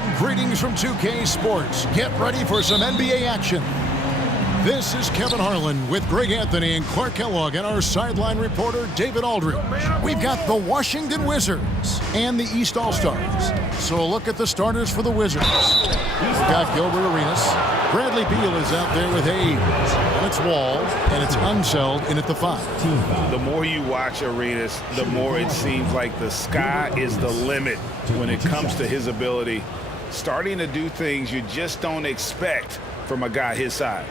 everyone. Greetings from 2K Sports. Get ready for some NBA action. This is Kevin Harlan with Greg Anthony and Clark Kellogg and our sideline reporter, David Aldridge. We've got the Washington Wizards and the East All-Stars. So a look at the starters for the Wizards. We've got Gilbert Arenas. Bradley Beal is out there with Hayes. And it's Wall, and it's Unseld in at the 5. The more you watch Arenas, the more it seems like the sky is the limit when it comes to his ability. Starting to do things you just don't expect from a guy his size.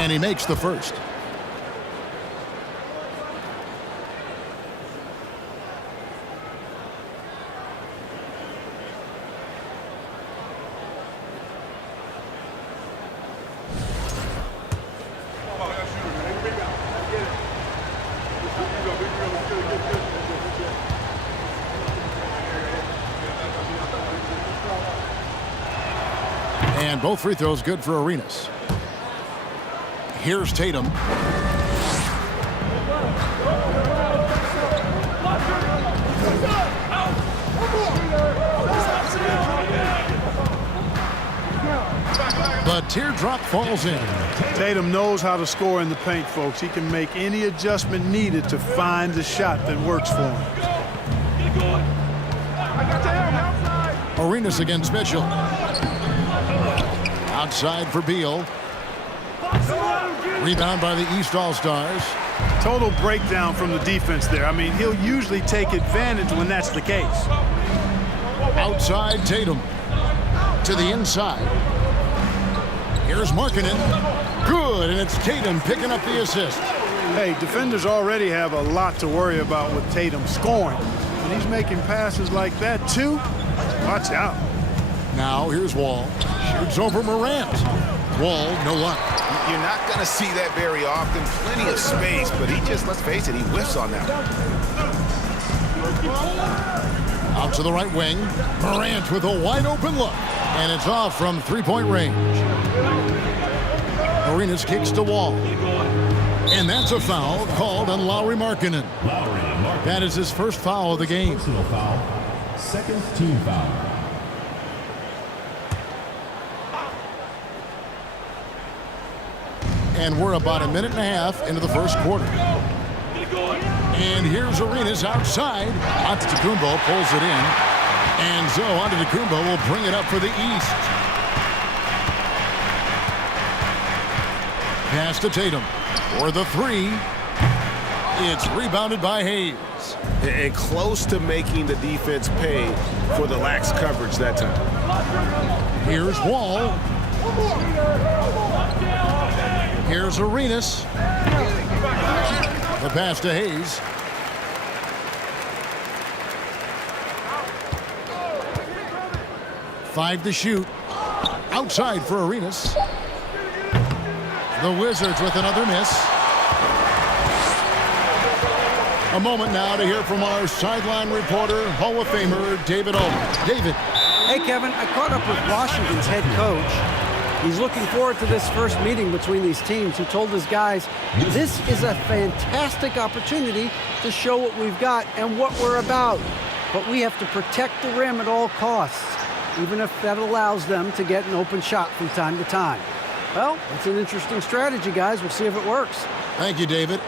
And he makes the first. And both free throws good for Arenas. Here's Tatum. The teardrop falls in. Tatum knows how to score in the paint, folks. He can make any adjustment needed to find the shot that works for him. Arenas against Mitchell. Outside for Beal. Rebound by the East All-Stars. Total breakdown from the defense there. I mean, he'll usually take advantage when that's the case. Outside Tatum. To the inside. Here's Markkanen. Good, and it's Tatum picking up the assist. Hey, defenders already have a lot to worry about with Tatum scoring. When he's making passes like that, too, watch out. Now, here's Wall. Shoots over Morant. Wall, no luck. You're not going to see that very often. Plenty of space, but he just, let's face it, he whiffs on that. Out to the right wing. Morant with a wide open look. And it's off from three-point range. Arenas kicks to Wall. And that's a foul called on Lauri Markkanen. That is his first foul of the game. Personal foul. Second team foul. And we're about a minute and a half into the first quarter. And here's Arenas outside. Antetokounmpo pulls it in. And so Antetokounmpo will bring it up for the East. Pass to Tatum for the 3. It's rebounded by Hayes. And close to making the defense pay for the lax coverage that time. Here's Wall. Here's Arenas. The pass to Hayes. Five to shoot. Outside for Arenas. The Wizards with another miss. A moment now to hear from our sideline reporter, Hall of Famer David Aldridge. David. Hey, Kevin, I caught up with Washington's head coach. He's looking forward to this first meeting between these teams. He told his guys, this is a fantastic opportunity to show what we've got and what we're about. But we have to protect the rim at all costs, even if that allows them to get an open shot from time to time. Well, it's an interesting strategy, guys. We'll see if it works. Thank you, David.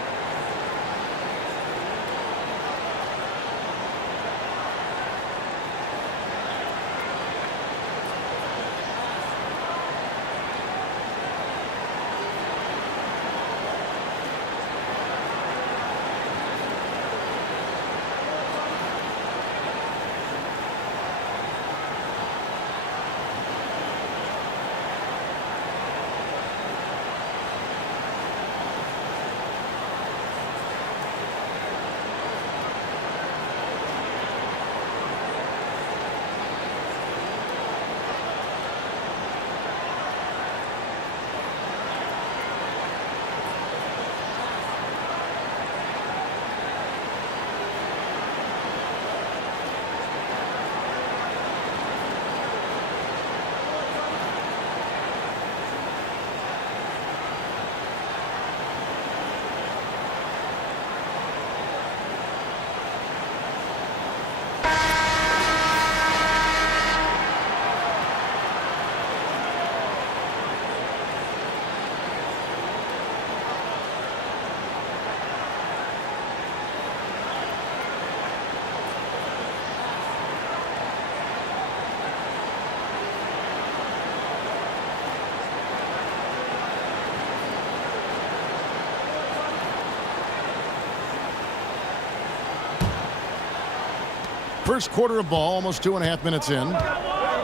First quarter of ball, almost 2.5 minutes in.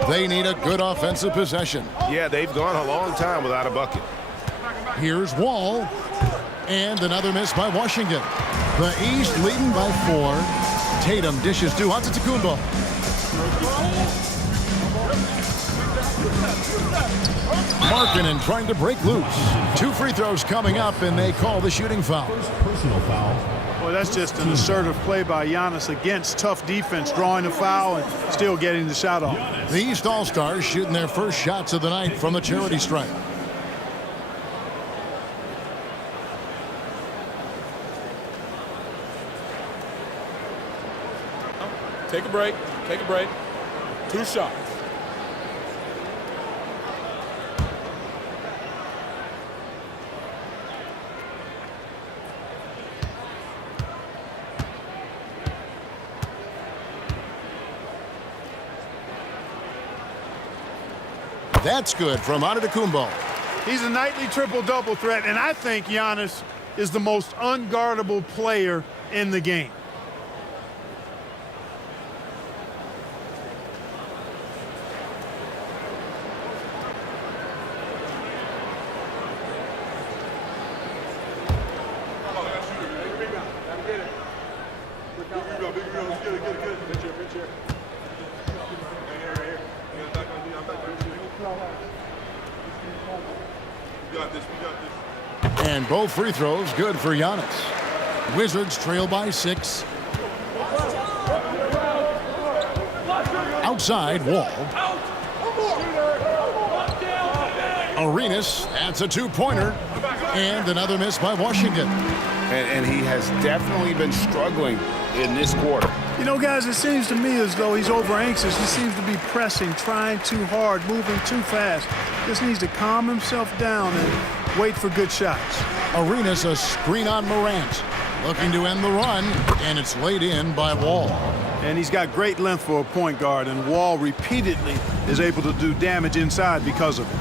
They need a good offensive possession. Yeah, they've gone a long time without a bucket. Here's Wall. And another miss by Washington. The East leading by 4. Tatum dishes to Antetokounmpo. Markkanen trying to break loose. 2 free throws coming up, and they call the shooting foul. Personal foul. Well, that's just an assertive play by Giannis against tough defense, drawing a foul and still getting the shot off. The East All-Stars shooting their first shots of the night from the charity stripe. Take a break. Take a break. 2 shots. That's good from Antetokounmpo. He's a nightly triple-double threat, and I think Giannis is the most unguardable player in the game. And both free throws good for Giannis. Wizards trail by 6. Outside, Wall. Arenas, that's a 2-pointer. And another miss by Washington. And he has definitely been struggling in this quarter. You know, guys, it seems to me as though he's over-anxious. He seems to be pressing, trying too hard, moving too fast. Just needs to calm himself down and wait for good shots. Arenas a screen on Morant. Looking to end the run, and it's laid in by Wall. And he's got great length for a point guard, and Wall repeatedly is able to do damage inside because of it.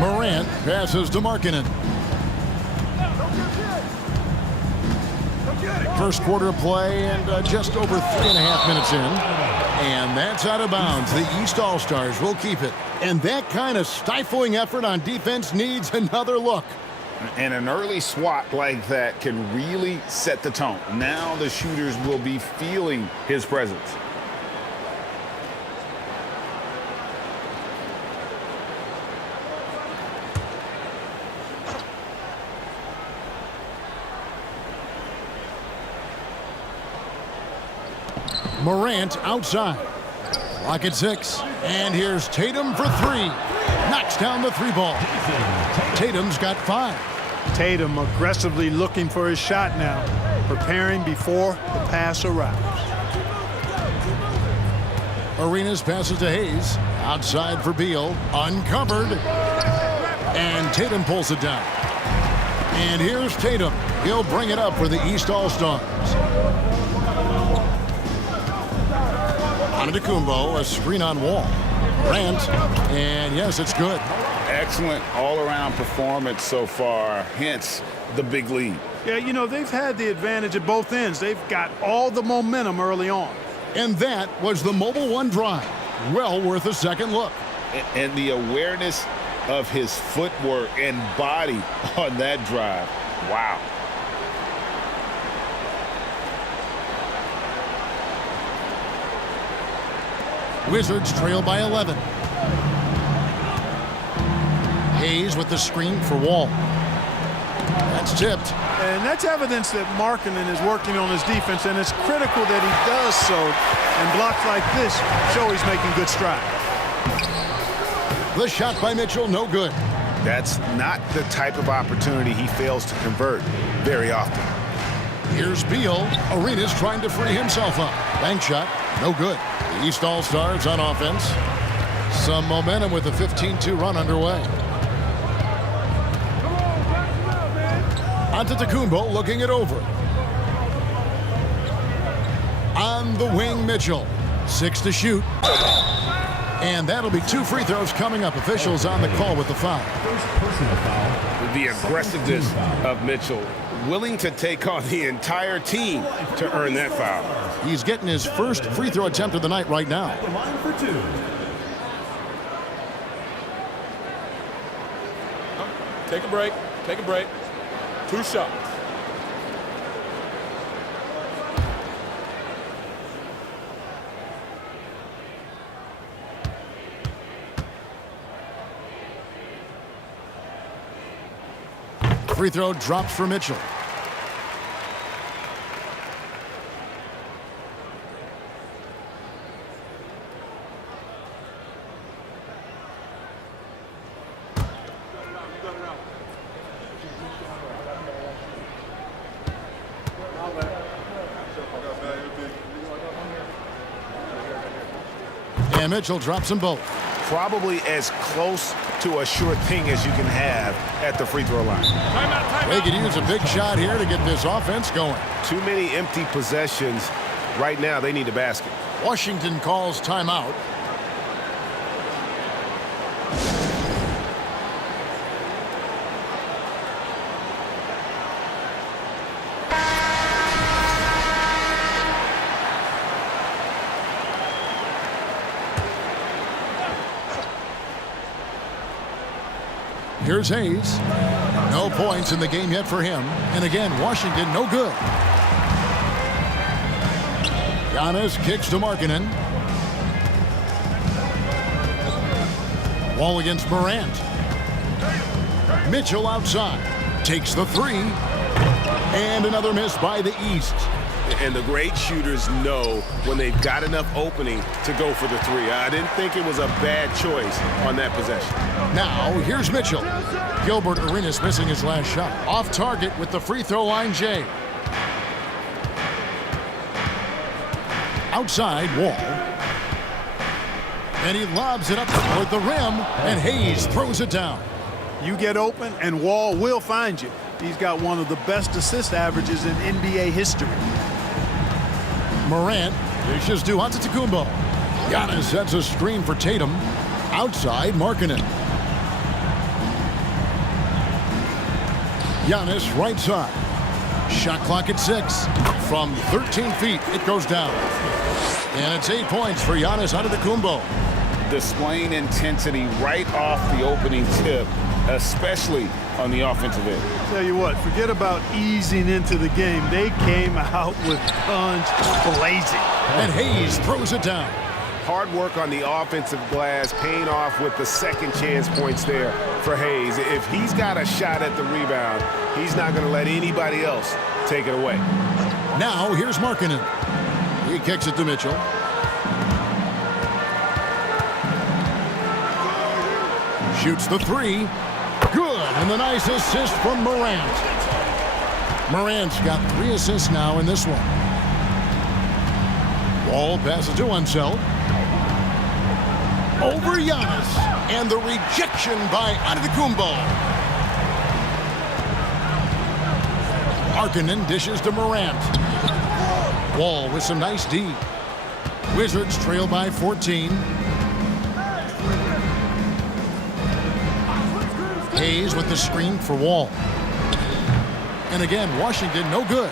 Morant passes to Markkanen. First quarter of play and just over 3.5 minutes in. And that's out of bounds. The East All-Stars will keep it. And that kind of stifling effort on defense needs another look. And an early swat like that can really set the tone. Now the shooters will be feeling his presence. Morant outside. Clock at 6. And here's Tatum for 3. Knocks down the 3 ball. Tatum's got 5. Tatum aggressively looking for his shot now, preparing before the pass arrives. Arenas passes to Hayes. Outside for Beal. Uncovered. And Tatum pulls it down. And here's Tatum. He'll bring it up for the East All-Stars. Antetokounmpo, a screen on Wall. Grant, and yes, it's good. Excellent all-around performance so far, hence the big lead. Yeah, you know, they've had the advantage at both ends. They've got all the momentum early on. And that was the Mobile One drive. Well worth a second look. And the awareness of his footwork and body on that drive. Wow. Wizards trail by 11. Hayes with the screen for Wall. That's tipped. And that's evidence that Markkanen is working on his defense, and it's critical that he does so. And blocks like this show he's making good strides. The shot by Mitchell, no good. That's not the type of opportunity he fails to convert very often. Here's Beal. Arenas trying to free himself up. Bank shot, no good. The East All-Stars on offense. Some momentum with a 15-2 run underway. Antetokounmpo looking it over. On the wing, Mitchell. 6 to shoot. And that'll be 2 free throws coming up. Officials on the call with the foul. First personal foul. The aggressiveness of Mitchell, willing to take on the entire team to earn that foul. He's getting his first free throw attempt of the night right now. The line for 2. Take a break. Take a break. 2 shots. Free throw drops for Mitchell. And Mitchell drops them both. Probably as close to a sure thing as you can have at the free throw line. They could use a big shot here to get this offense going. Too many empty possessions. Right now, they need a basket. Washington calls timeout. Here's Hayes. No points in the game yet for him. And again, Washington no good. Giannis kicks to Markkanen. Wall against Morant. Mitchell outside. Takes the 3. And another miss by the East. And the great shooters know when they've got enough opening to go for the 3. I didn't think it was a bad choice on that possession. Now, here's Mitchell. Gilbert Arenas missing his last shot. Off target with the free throw line, Jay. Outside, Wall. And he lobs it up toward the rim, and Hayes throws it down. You get open, and Wall will find you. He's got one of the best assist averages in NBA history. Morant dishes to Antetokounmpo. Giannis sets a screen for Tatum. Outside, Markkanen. Giannis right side. Shot clock at 6. From 13 feet, it goes down. And it's 8 points for Giannis Antetokounmpo. Displaying intensity right off the opening tip, especially on the offensive end. Tell you what, forget about easing into the game. They came out with guns blazing. And Hayes throws it down. Hard work on the offensive glass, paying off with the second chance points there for Hayes. If he's got a shot at the rebound, he's not going to let anybody else take it away. Now, here's Markkanen. He kicks it to Mitchell. Shoots the 3. Good, and the nice assist from Morant. Morant's got 3 assists now in this one. Wall passes to Unseld. Over Giannis, and the rejection by Antetokounmpo. Markkanen dishes to Morant. Wall with some nice D. Wizards trail by 14. Hayes with the screen for Wall. And again, Washington no good.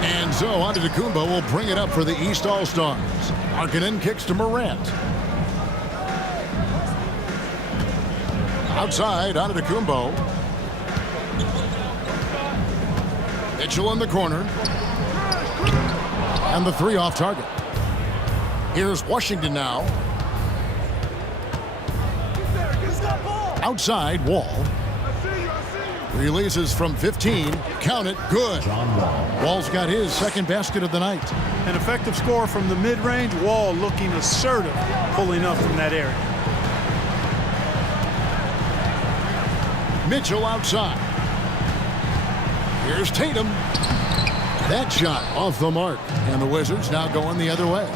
And so Antetokounmpo will bring it up for the East All-Stars. Markkanen kicks to Morant. Outside, Antetokounmpo. Mitchell in the corner. And the 3 off target. Here's Washington now. Outside, Wall. Releases from 15. Count it. Good. Wall's got his second basket of the night. An effective score from the mid-range. Wall looking assertive, pulling up from that area. Mitchell outside. Here's Tatum. That shot off the mark. And the Wizards now going the other way.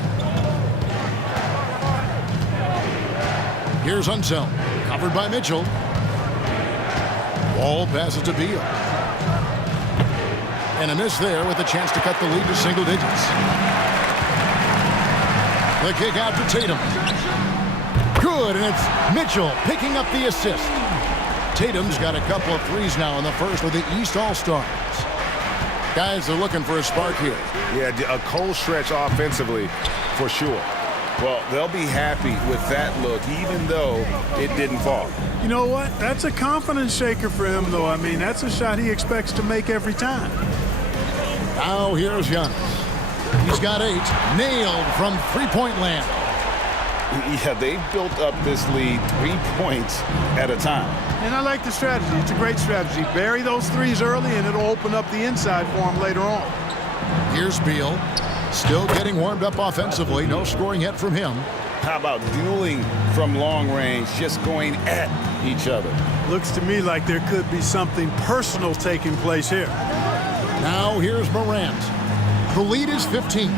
Here's Unseld. Covered by Mitchell. Wall passes to Beal. And a miss there with a chance to cut the lead to single digits. The kick out to Tatum. Good, and it's Mitchell picking up the assist. Tatum's got a couple of threes now in the first with the East All-Stars. Guys are looking for a spark here. Yeah, a cold stretch offensively for sure. Well, they'll be happy with that look, even though it didn't fall. You know what? That's a confidence shaker for him, though. I mean, that's a shot he expects to make every time. Now here's Giannis. He's got 8. Nailed from three-point land. Yeah, they've built up this lead 3 points at a time. And I like the strategy. It's a great strategy. Bury those threes early, and it'll open up the inside for him later on. Here's Beal. Still getting warmed up offensively. No scoring yet from him. How about dueling from long range, just going at each other? Looks to me like there could be something personal taking place here. Now here's Morant. The lead is 15.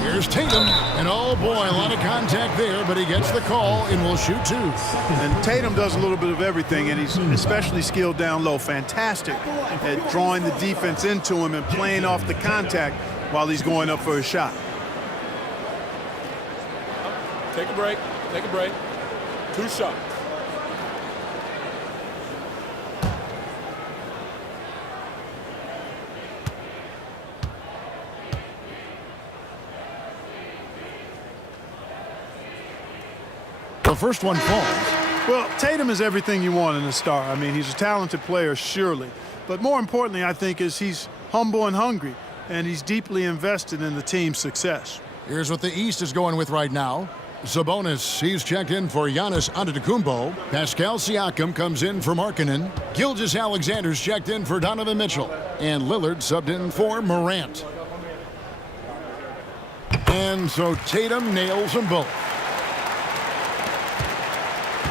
Here's Tatum, and oh boy, a lot of contact there, but he gets the call and will shoot 2. And Tatum does a little bit of everything, and he's especially skilled down low. Fantastic at drawing the defense into him and playing off the contact while he's going up for a shot. Take a break. Take a break. 2 shots. The first one falls. Well, Tatum is everything you want in a star. I mean, he's a talented player, surely. But more importantly, I think, is he's humble and hungry, and he's deeply invested in the team's success. Here's what the East is going with right now. Sabonis, he's checked in for Giannis Antetokounmpo. Pascal Siakam comes in for Markkanen. Gilgeous-Alexander's checked in for Donovan Mitchell. And Lillard subbed in for Morant. And so Tatum nails them both.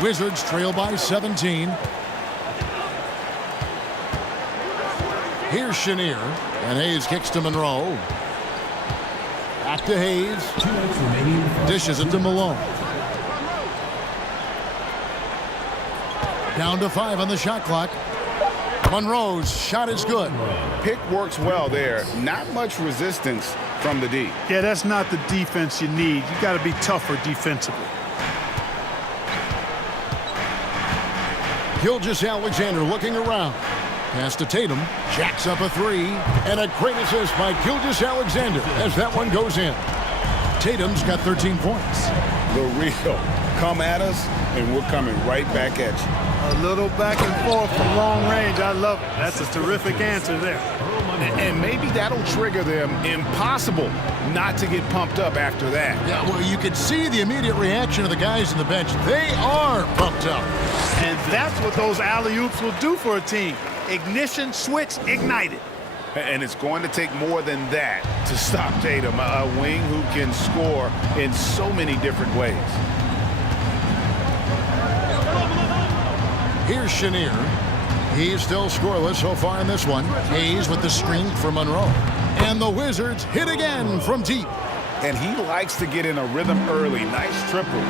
Wizards trail by 17. Here's Chenier, and Hayes kicks to Monroe. Back to Hayes. Dishes it to Malone. Down to 5 on the shot clock. Monroe's shot is good. Pick works well there. Not much resistance from the D. Yeah, that's not the defense you need. You got to be tougher defensively. Gilgeous-Alexander looking around. Pass to Tatum. Jacks up a 3. And a great assist by Gilgeous-Alexander as that one goes in. Tatum's got 13 points. The real. Come at us, and we're coming right back at you. A little back and forth from long range. I love it. That's a terrific answer there. And maybe that'll trigger them. Impossible not to get pumped up after that. Yeah, well, you could see the immediate reaction of the guys on the bench. They are pumped up. And that's what those alley-oops will do for a team. Ignition, switch, ignited. And it's going to take more than that to stop Tatum, a wing who can score in so many different ways. Here's Chenier. He's still scoreless so far in this one. Hayes with the screen for Monroe. And the Wizards hit again from deep. And he likes to get in a rhythm early. Nice triple.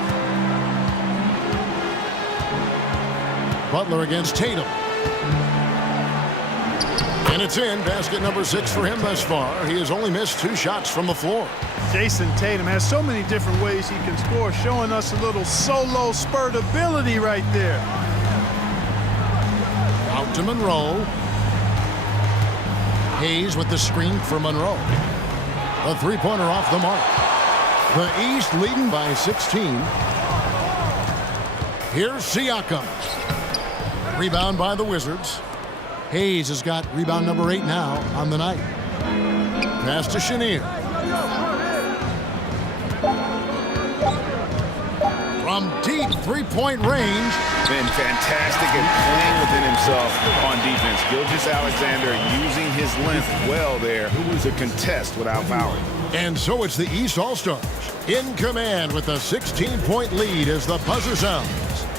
Butler against Tatum. And it's in. Basket number 6 for him thus far. He has only missed 2 shots from the floor. Jason Tatum has so many different ways he can score, showing us a little solo spurt ability right there. Out to Monroe. Hayes with the screen for Monroe. A 3-pointer off the mark. The East leading by 16. Here's Siakam. Rebound by the Wizards. Hayes has got rebound number 8 now on the night. Pass to Chenier. From deep 3-point range. Been fantastic at playing within himself on defense. Gilgeous-Alexander using his length well there to contest without fouling. And so it's the East All-Stars in command with a 16-point lead as the buzzer sounds.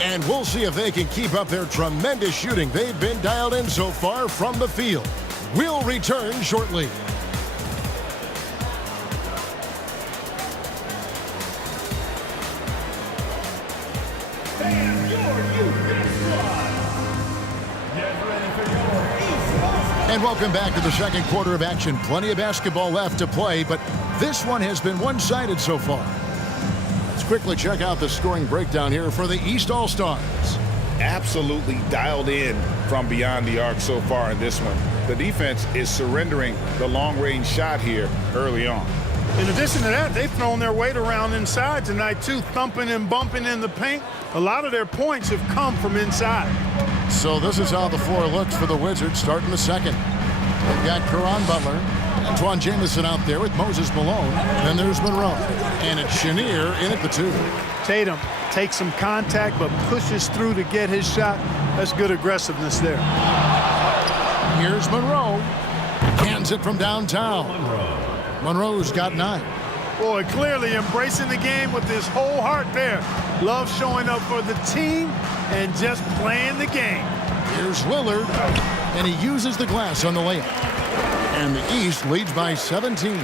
And we'll see if they can keep up their tremendous shooting they've been dialed in so far from the field. We'll return shortly. And welcome back to the second quarter of action. Plenty of basketball left to play, but This one has been one-sided so far. Let's quickly check out the scoring breakdown here for the East All-Stars. Absolutely dialed in from beyond the arc so far in this one. The defense is surrendering the long-range shot here early on. In addition to that, they've thrown their weight around inside tonight, too, thumping and bumping in the paint. A lot of their points have come from inside. So this is how the floor looks for the Wizards starting the second. They've got Caron Butler, Antoine Jamison out there with Moses Malone. Then there's Monroe. And it's Chenier in at the 2. Tatum takes some contact but pushes through to get his shot. That's good aggressiveness there. Here's Monroe. Cans it from downtown. Monroe's got 9. Boy, clearly embracing the game with his whole heart there. Love showing up for the team and just playing the game. Here's Lillard, and he uses the glass on the layup. And the East leads by 17.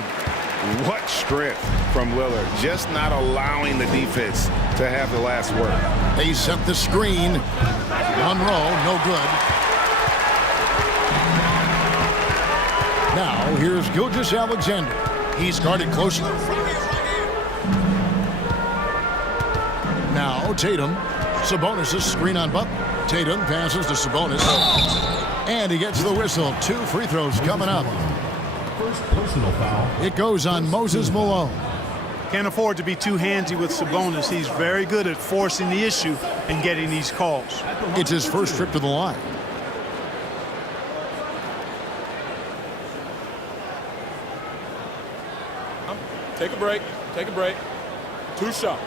What strength from Lillard, just not allowing the defense to have the last word. They set the screen. Monroe, no good. Now, here's Gilgeous-Alexander. He's guarded closely. Now, Tatum. Sabonis' screen on Butler. Tatum passes to Sabonis. And he gets the whistle. 2 free throws coming up. First personal foul. It goes on Moses Malone. Can't afford to be too handsy with Sabonis. He's very good at forcing the issue and getting these calls. It's his first trip to the line. Take a break. Take a break. 2 shots.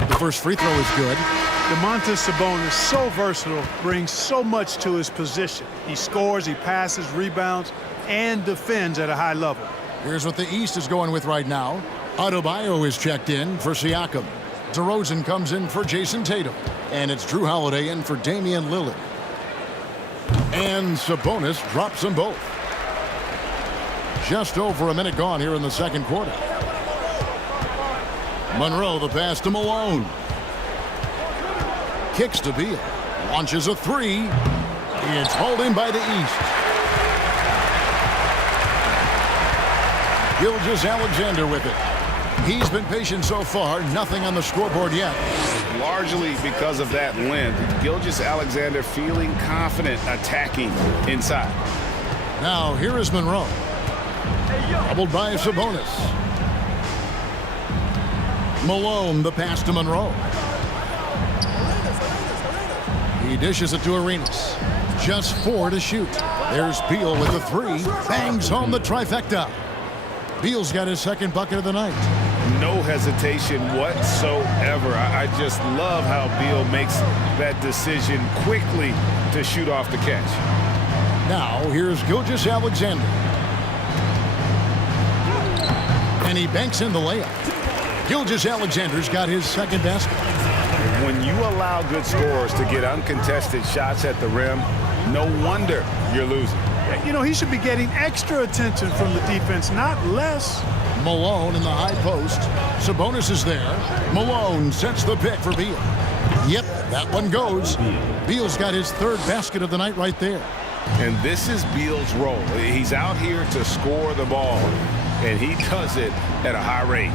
The first free throw is good. Domantas Sabonis, so versatile, brings so much to his position. He scores, he passes, rebounds, and defends at a high level. Here's what the East is going with right now. Adebayo is checked in for Siakam. DeRozan comes in for Jason Tatum. And it's Drew Holiday in for Damian Lillard. And Sabonis drops them both. Just over a minute gone here in the second quarter. Monroe, the pass to Malone. Kicks to Beal. Launches a 3. It's hauled in by the East. Gilgeous-Alexander with it. He's been patient so far. Nothing on the scoreboard yet. Largely because of that length. Gilgeous-Alexander feeling confident attacking inside. Now, here is Monroe. Doubled by Sabonis. Malone, the pass to Monroe. He dishes it to Arenas. Just 4 to shoot. There's Beal with the 3. Bangs home the trifecta. Beal's got his second bucket of the night. No hesitation whatsoever. I just love how Beal makes that decision quickly to shoot off the catch. Now, here's Gilgeous-Alexander. And he banks in the layup. Gilgeous-Alexander's got his second basket. When you allow good scorers to get uncontested shots at the rim, no wonder you're losing. You know, he should be getting extra attention from the defense, not less. Malone in the high post. Sabonis is there. Malone sets the pick for Beal. Yep, that one goes. Beal's got his 3rd basket of the night right there. And this is Beal's role. He's out here to score the ball, and he does it at a high rate.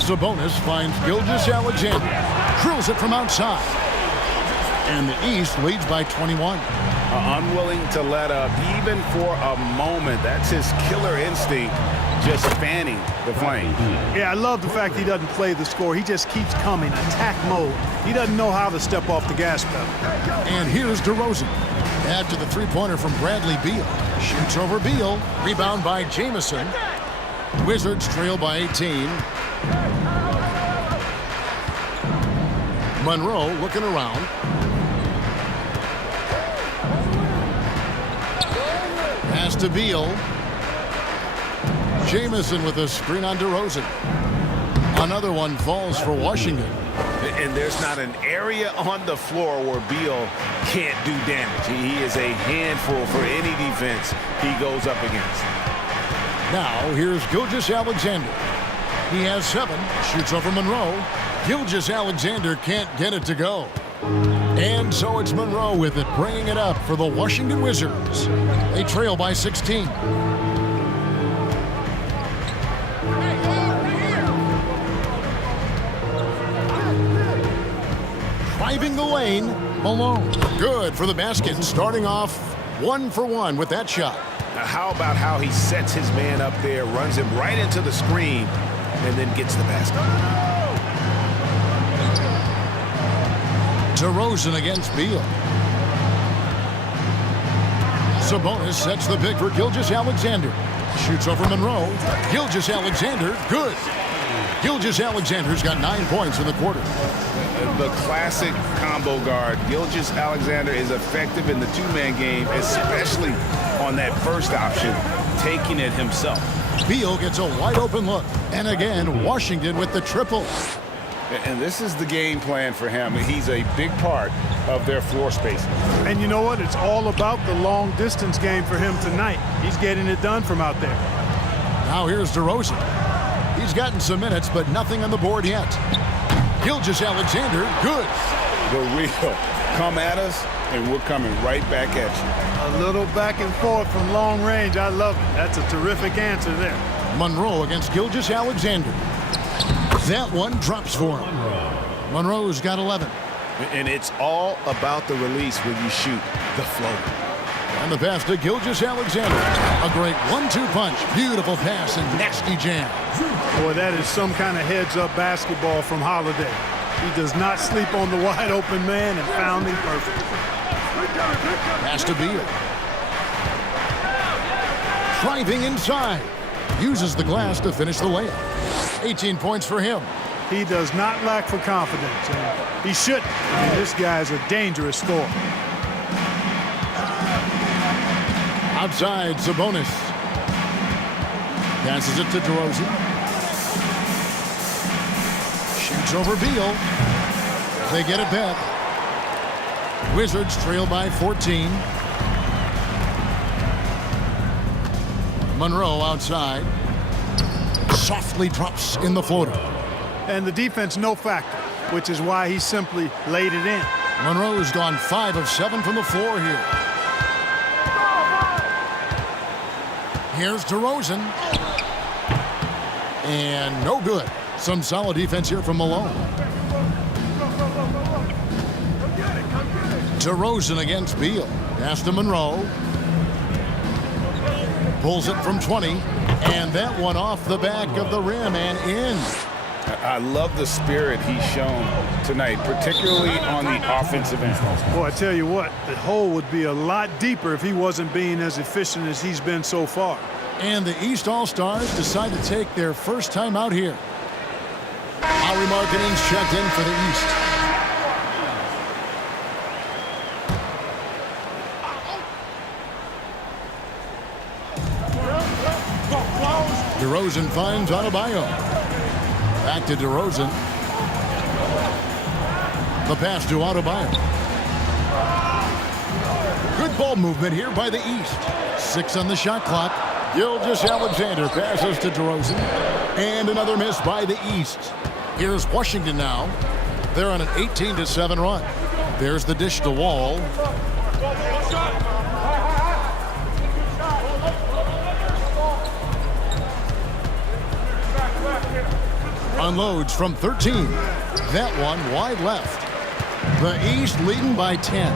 Sabonis finds Gilgeous-Alexander. Drills it from outside. And the East leads by 21. Unwilling to let up even for a moment. That's his killer instinct, just fanning the flame. Yeah, I love the fact he doesn't play the score. He just keeps coming, attack mode. He doesn't know how to step off the gas pedal. And here's DeRozan. Add to the three-pointer from Bradley Beal. Shoots over Beal. Rebound by Jamison. Wizards trail by 18. Monroe looking around. Pass to Beal. Jamison with a screen on DeRozan. Another one falls for Washington. And there's not an area on the floor where Beal can't do damage. He is a handful for any defense he goes up against. Now, here's Gilgeous-Alexander. He has 7, shoots over Monroe. Gilgeous-Alexander can't get it to go. And so it's Monroe with it, bringing it up for the Washington Wizards. They trail by 16. Driving the lane, Malone. Good for the basket, starting off 1 for 1 with that shot. Now, how about how he sets his man up there, runs him right into the screen, and then gets the basket. DeRozan against Beal. Sabonis sets the pick for Gilgeous-Alexander. Shoots over Monroe. Gilgeous-Alexander, good. Gilgeous-Alexander's got 9 points in the quarter. The classic combo guard. Gilgeous-Alexander is effective in the two-man game, especially on that first option, taking it himself. Beal gets a wide-open look. And again, Washington with the triple. And this is the game plan for him. He's a big part of their floor space. And you know what? It's all about the long-distance game for him tonight. He's getting it done from out there. Now here's DeRozan. He's gotten some minutes, but nothing on the board yet. Gilgeous-Alexander, good. The real come at us, and we're coming right back at you. A little back and forth from long range. I love it. That's a terrific answer there. Monroe against Gilgeous-Alexander. That one drops for him. Monroe's got 11. And it's all about the release when you shoot the floater. And the pass to Gilgeous-Alexander. A great 1-2 punch. Beautiful pass and nasty jam. Boy, that is some kind of heads-up basketball from Holiday. He does not sleep on the wide-open man and found him perfect. Pass to Beal. Driving inside. Uses the glass to finish the layup. 18 points for him. He does not lack for confidence, and he shouldn't. I mean, this guy is a dangerous scorer. Outside, Sabonis. Passes it to DeRozan. Shoots over Beal. They get it back. Wizards trail by 14. Monroe outside. Softly drops in the floater. And the defense no factor, which is why he simply laid it in. Monroe's gone 5 of 7 from the floor here. Here's DeRozan. And no good. Some solid defense here from Malone. DeRozan against Beal. Pass to Monroe. Pulls it from 20. And that one off the back of the rim and in. I love the spirit he's shown tonight, particularly on the offensive end. Boy, I tell you what, the hole would be a lot deeper if he wasn't being as efficient as he's been so far. And the East All-Stars decide to take their first time out here. Lowry Markkanen's checked in for the East. DeRozan finds Adebayo. Back to DeRozan. The pass to Adebayo. Good ball movement here by the East. 6 on the shot clock. Gilgeous-Alexander passes to DeRozan. And another miss by the East. Here's Washington now. They're on an 18-7 run. There's the dish to Wall. Unloads from 13. That one wide left. The East leading by 10.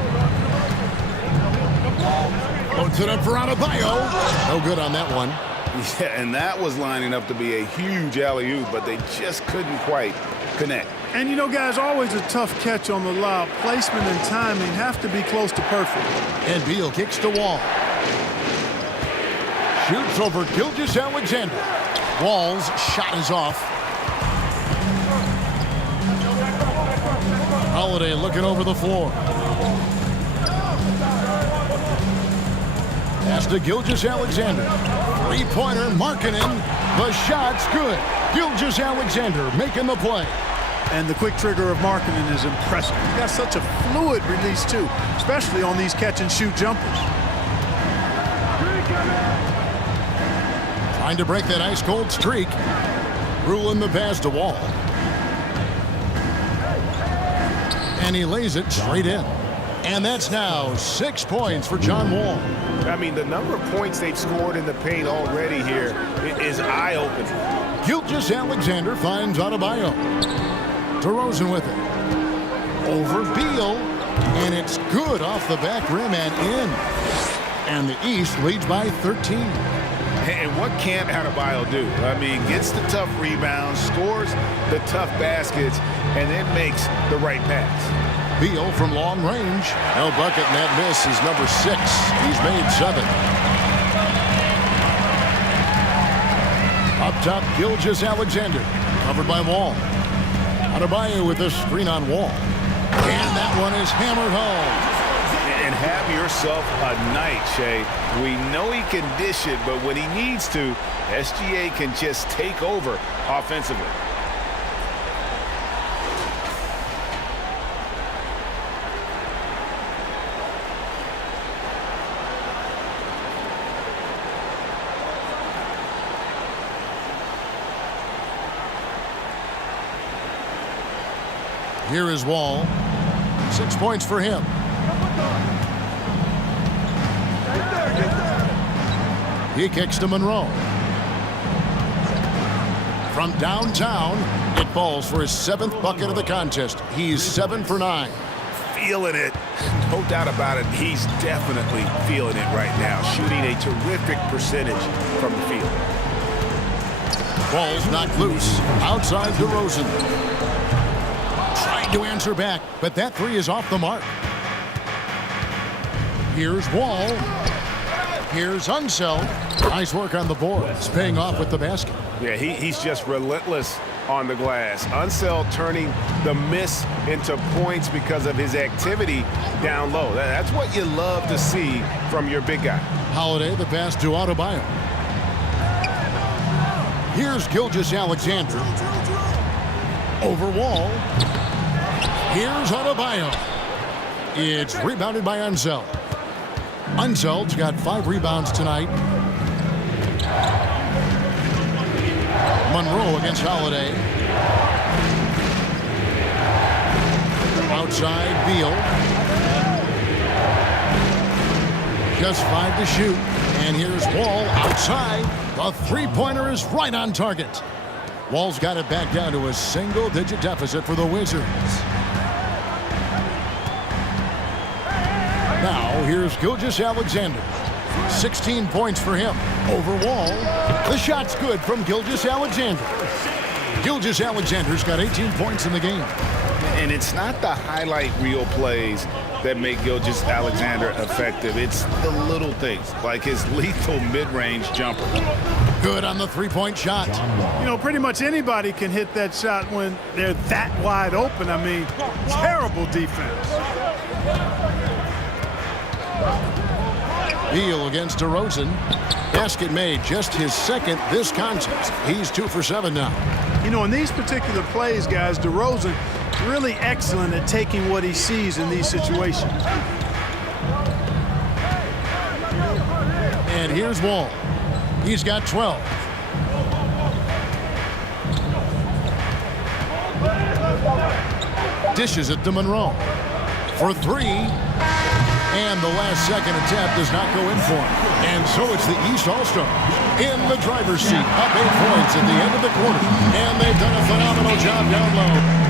Puts it up for Adebayo. No good on that one. Yeah, and that was lining up to be a huge alley-oop, but they just couldn't quite connect. And you know, guys, always a tough catch on the lob. Placement and timing have to be close to perfect. And Beal kicks the Wall. Shoots over Gilgeous-Alexander. Wall's shot is off. Holiday looking over the floor. Pass to Gilgeous-Alexander. Three-pointer, Markkanen. The shot's good. Gilgeous-Alexander making the play. And the quick trigger of Markkanen is impressive. He's got such a fluid release, too, especially on these catch-and-shoot jumpers. Trying to break that ice-cold streak. Ruling the pass to Wall. And he lays it straight in. And that's now 6 points for John Wall. I mean, the number of points they've scored in the paint already here is eye-opening. Gilgeous-Alexander finds Adebayo. DeRozan with it. Over Beal. And it's good off the back rim and in. And the East leads by 13. And what can't Adebayo do? I mean, gets the tough rebounds, scores the tough baskets, and then makes the right pass. Beal from long range. No bucket, and that miss is number 6. He's made 7. Up top, Gilgeous-Alexander. Covered by Wall. Adebayo with a screen on Wall. And that one is hammered home. And have yourself a night, Shea. We know he can dish it, but when he needs to, SGA can just take over offensively. Here is Wall. 6 points for him. He kicks to Monroe. From downtown, it falls for his 7th bucket of the contest. He's 7 for 9. Feeling it. No doubt about it. He's definitely feeling it right now. Shooting a terrific percentage from the field. Ball's knocked loose. Outside DeRozan. Trying to answer back, but that 3 is off the mark. Here's Wall. Here's Unseld. Nice work on the boards, paying off with the basket. Yeah, he's just relentless on the glass. Unseld turning the miss into points because of his activity down low. That's what you love to see from your big guy. Holiday, the pass to Adebayo. Here's Gilgeous-Alexander. Over Wall. Here's Adebayo. It's rebounded by Unseld. Unseld's got 5 rebounds tonight. Monroe against Holiday. Outside Beal. Just 5 to shoot. And here's Wall outside. The three-pointer is right on target. Wall's got it back down to a single-digit deficit for the Wizards. Now, here's Gilgeous-Alexander. 16 points for him. Over Wall. The shot's good from Gilgeous-Alexander. Gilgeous-Alexander's got 18 points in the game. And it's not the highlight reel plays that make Gilgeous-Alexander effective. It's the little things, like his lethal mid-range jumper. Good on the three-point shot. You know, pretty much anybody can hit that shot when they're that wide open. I mean, terrible defense. Beal against DeRozan. Basket made, just his 2nd this contest. He's 2 for 7 now. You know, in these particular plays, guys, DeRozan really excellent at taking what he sees in these situations. And here's Wall. He's got 12. Dishes it to Monroe. For 3. And the last second attempt does not go in for him. And so it's the East All-Stars in the driver's seat, up 8 points at the end of the quarter. And they've done a phenomenal job down low.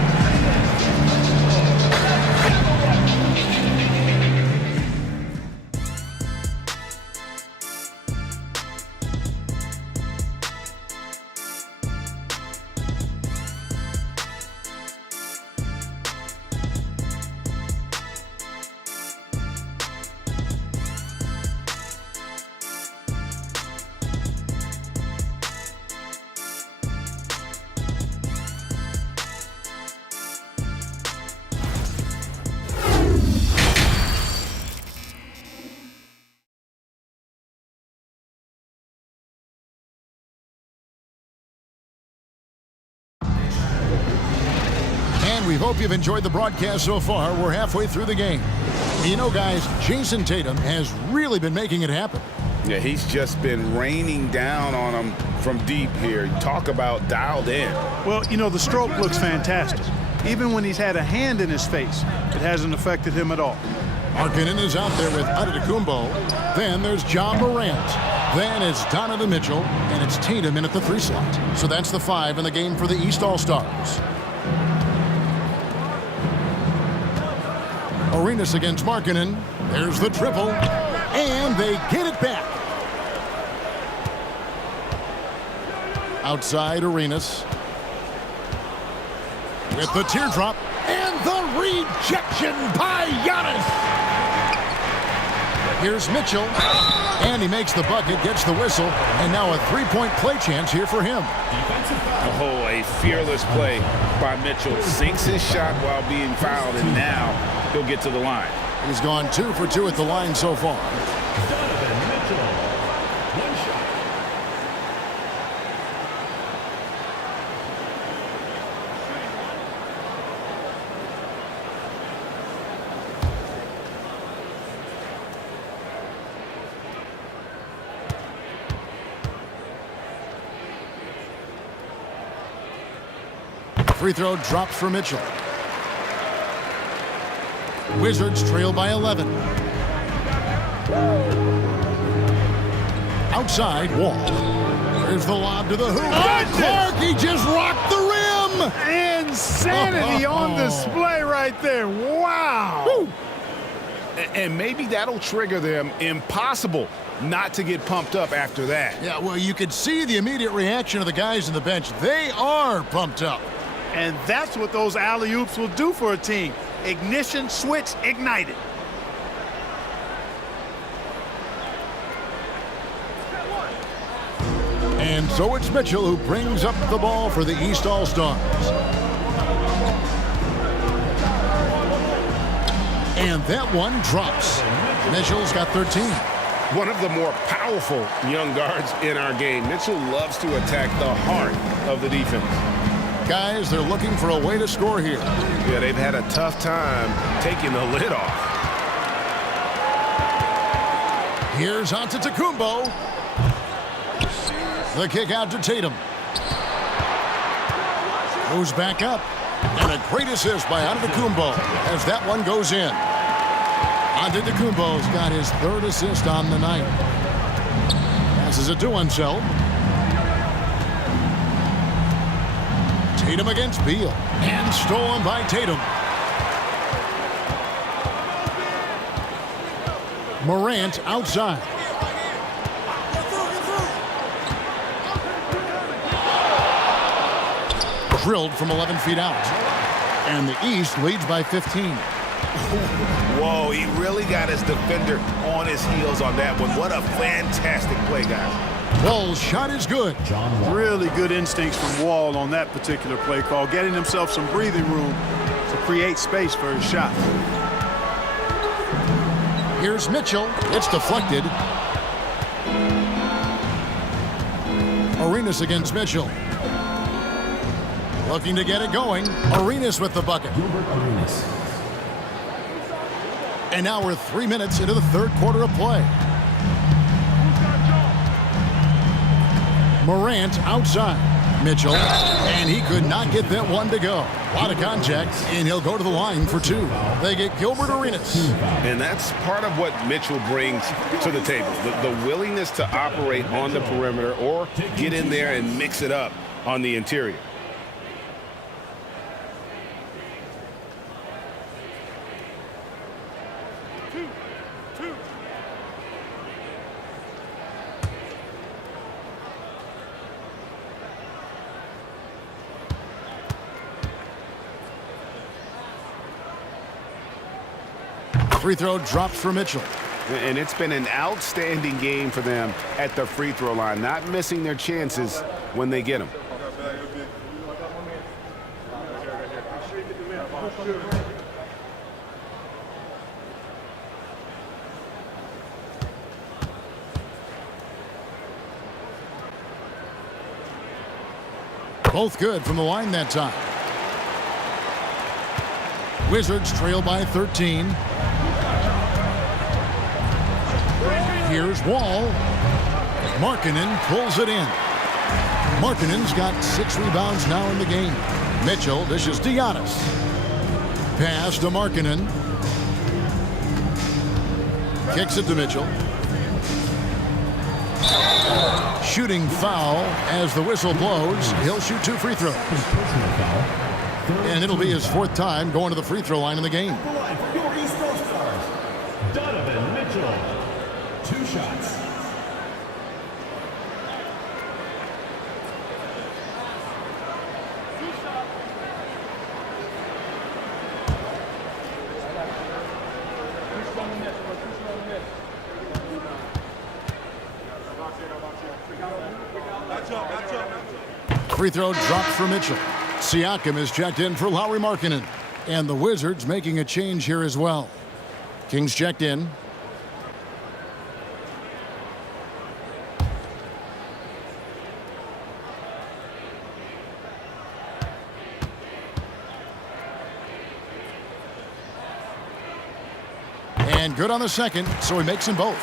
We hope you've enjoyed the broadcast so far. We're halfway through the game. You know, guys, Jason Tatum has really been making it happen. Yeah, he's just been raining down on him from deep here. Talk about dialed in. Well, you know, the stroke looks fantastic. Even when he's had a hand in his face, it hasn't affected him at all. Markkanen is out there with Antetokounmpo. Then there's John Morant. Then it's Donovan Mitchell, and it's Tatum in at the 3 slot. So that's the 5 in the game for the East All-Stars. Arenas against Markkanen. There's the triple, and they get it back. Outside Arenas. With the teardrop, and the rejection by Giannis. Here's Mitchell, and he makes the bucket, gets the whistle, and now a 3-point play chance here for him. Oh, a fearless play by Mitchell. Sinks his shot while being fouled, and now he'll get to the line. He's gone 2 for 2 at the line so far. Donovan Mitchell. One shot. Free throw drops for Mitchell. Wizards trail by 11. Outside, Wall. There's the lob to the hoop. Clark, he just rocked the rim. Insanity on display right there. Wow. Woo. And maybe that'll trigger them. Impossible not to get pumped up after that. Yeah, well, you could see the immediate reaction of the guys on the bench. They are pumped up. And that's what those alley-oops will do for a team. Ignition, switch, ignited. And so it's Mitchell who brings up the ball for the East All-Stars. And that one drops. Mitchell's got 13. One of the more powerful young guards in our game. Mitchell loves to attack the heart of the defense. Guys, they're looking for a way to score here. Yeah, they've had a tough time taking the lid off. Here's Antetokounmpo. The kick out to Tatum. Goes back up. And a great assist by Antetokounmpo as that one goes in. Antetokounmpo's got his 3rd assist on the night. Passes it to Unseld. Tatum against Beal. And stolen by Tatum. Morant outside. Drilled from 11 feet out. And the East leads by 15. Whoa, he really got his defender on his heels on that one. What a fantastic play, guys. Wall's shot is good. Really good instincts from Wall on that particular play call, getting himself some breathing room to create space for his shot. Here's Mitchell. It's deflected. Arenas against Mitchell. Looking to get it going. Arenas with the bucket. And now we're 3 minutes into the 3rd quarter of play. Morant outside. Mitchell. And he could not get that one to go. A lot of contact, and he'll go to the line for 2. They get Gilbert Arenas. And that's part of what Mitchell brings to the table. The willingness to operate on the perimeter or get in there and mix it up on the interior. Free throw drops for Mitchell. And it's been an outstanding game for them at the free throw line, not missing their chances when they get them. Both good from the line that time. Wizards trail by 13. Here's Wall. Markkanen pulls it in. Markkanen's got 6 rebounds now in the game. Mitchell dishes to Giannis. Pass to Markkanen. Kicks it to Mitchell. Shooting foul as the whistle blows. He'll shoot 2 free throws. And it'll be his 4th time going to the free throw line in the game. Mitchell, 2 shots. Free throw dropped for Mitchell. Siakam is checked in for Lauri Markkanen. And the Wizards making a change here as well. Kings checked in. And good on the second, so he makes them both.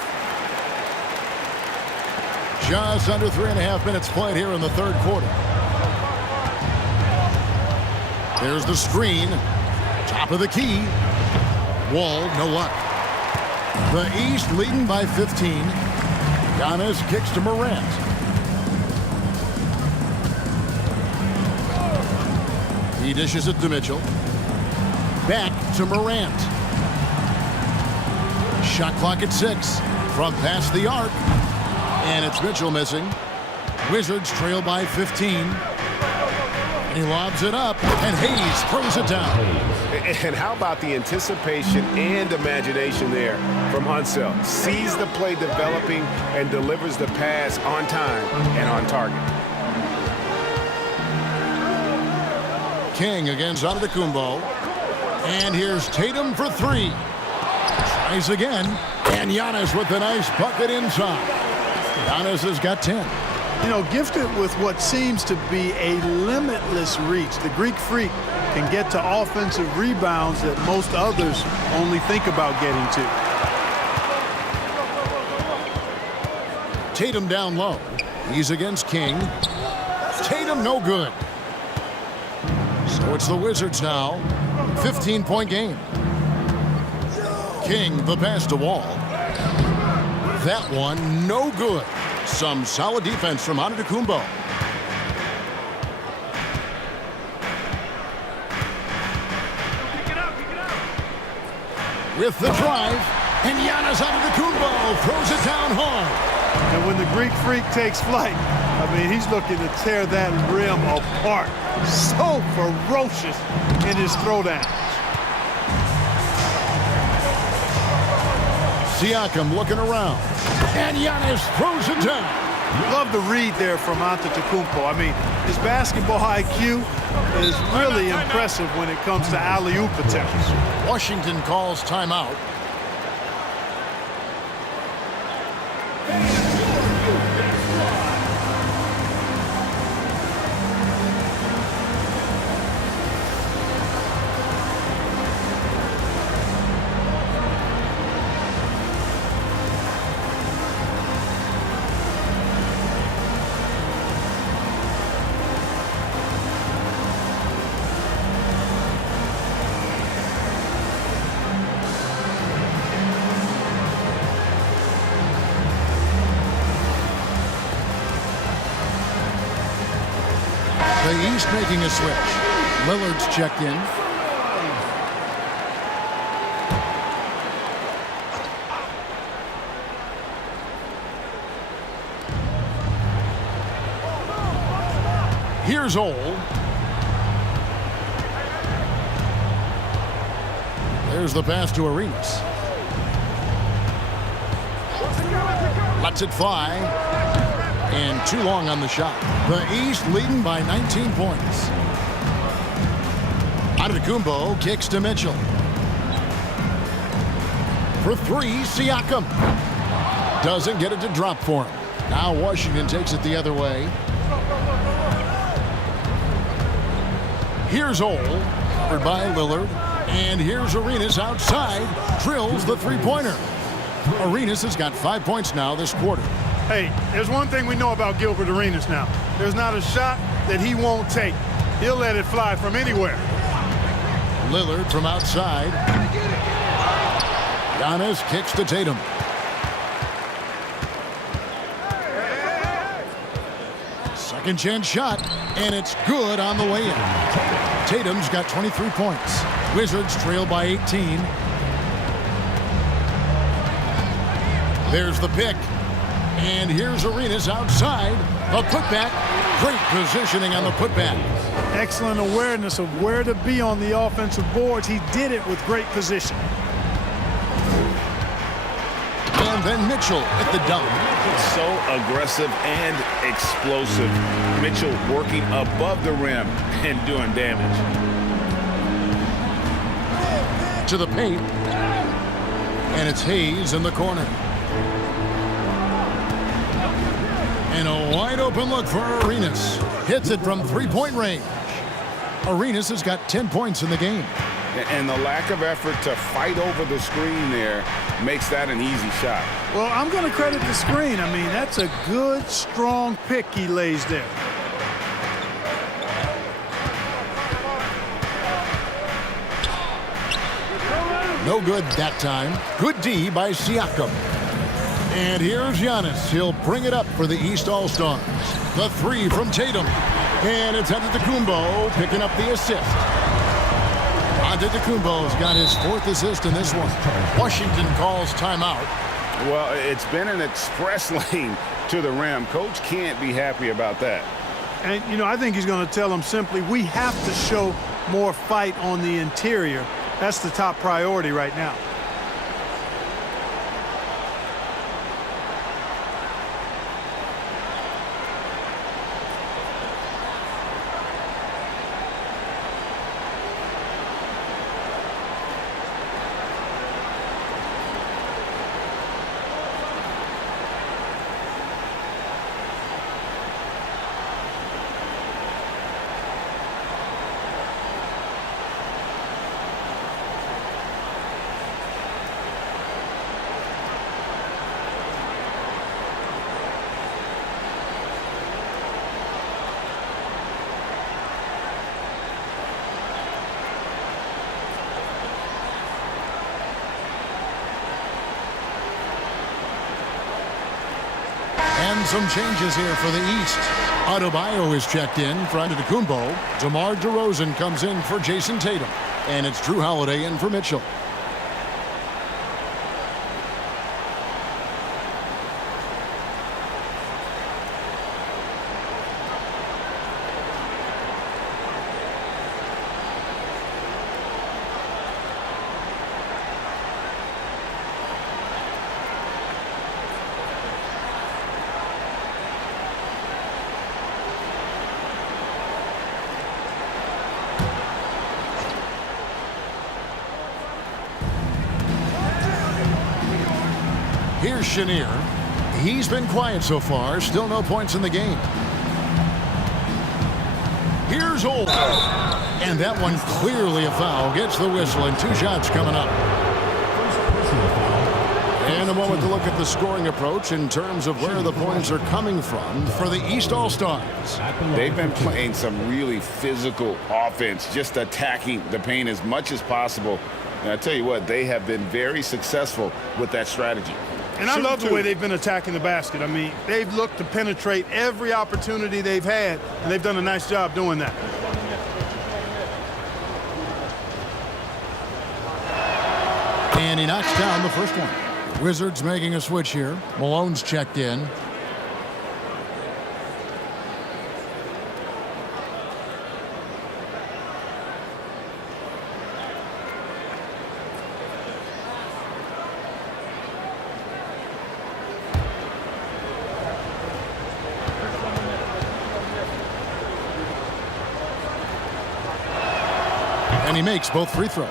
Just under 3.5 minutes played here in the 3rd quarter. There's the screen. Top of the key. Wall, no luck. The East leading by 15. Giannis kicks to Morant. He dishes it to Mitchell. Back to Morant. Shot clock at 6. From past the arc. And it's Mitchell missing. Wizards trail by 15. And he lobs it up. And Hayes throws it down. And how about the anticipation and imagination there from Unseld? Sees the play developing and delivers the pass on time and on target. King against Antetokounmpo. And here's Tatum for 3. Tries again. And Giannis with a nice bucket inside. Giannis has got 10. You know, gifted with what seems to be a limitless reach. The Greek Freak can get to offensive rebounds that most others only think about getting to. Tatum down low. He's against King. Tatum no good. So it's the Wizards now. 15-point game. King the pass to Wall. That one no good. Some solid defense from Antetokounmpo. With the drive, and Giannis Antetokounmpo throws it down hard. And when the Greek Freak takes flight, I mean, he's looking to tear that rim apart. So ferocious in his throwdown. Siakam looking around. And Giannis throws it down. Love the read there from Antetokounmpo. I mean, his basketball IQ is really impressive when it comes to alley-oop attempts. Washington calls timeout. The East making a switch. Lillard's checked in. Here's Ole. There's the pass to Arenas. Lets it fly. And too long on the shot. The East leading by 19 points. Antetokounmpo kicks to Mitchell. For 3, Siakam. Doesn't get it to drop for him. Now Washington takes it the other way. Here's Ole, covered by Lillard. And here's Arenas outside. Drills the three-pointer. Arenas has got 5 points now this quarter. Hey, there's one thing we know about Gilbert Arenas now. There's not a shot that he won't take. He'll let it fly from anywhere. Lillard from outside. Giannis kicks to Tatum. Second chance shot, and it's good on the way in. Tatum's got 23 points. Wizards trail by 18. There's the pick. And here's Arenas outside. The putback. Great positioning on the putback. Excellent awareness of where to be on the offensive boards. He did it with great position. And then Mitchell at the dunk. So aggressive and explosive. Mitchell working above the rim and doing damage. To the paint. And it's Hayes in the corner. And a wide open look for Arenas. Hits it from three-point range. Arenas has got 10 points in the game. And the lack of effort to fight over the screen there makes that an easy shot. Well, I'm going to credit the screen. I mean, that's a good, strong pick he lays there. No good that time. Good D by Siakam. And here's Giannis. He'll bring it up for the East All-Stars. The three from Tatum. And it's Antetokounmpo picking up the assist. Antetokounmpo's got his fourth assist in this one. Washington calls timeout. Well, it's been an express lane to the rim. Coach can't be happy about that. And, you know, I think he's going to tell them simply, we have to show more fight on the interior. That's the top priority right now. And some changes here for the East. Adebayo is checked in for Antetokounmpo. DeMar DeRozan comes in for Jason Tatum. And it's Drew Holiday in for Mitchell. Here's Chenier. He's been quiet so far. Still no points in the game. Here's Old. And that one clearly a foul. Gets the whistle and 2 shots coming up. And a moment to look at the scoring approach in terms of where the points are coming from for the East All-Stars. They've been playing some really physical offense, just attacking the paint as much as possible. And I tell you what, they have been very successful with that strategy. And I love the way they've been attacking the basket. I mean, they've looked to penetrate every opportunity they've had, and they've done a nice job doing that. And he knocks down the first one. Wizards making a switch here. Malone's checked in. And he makes both free throws.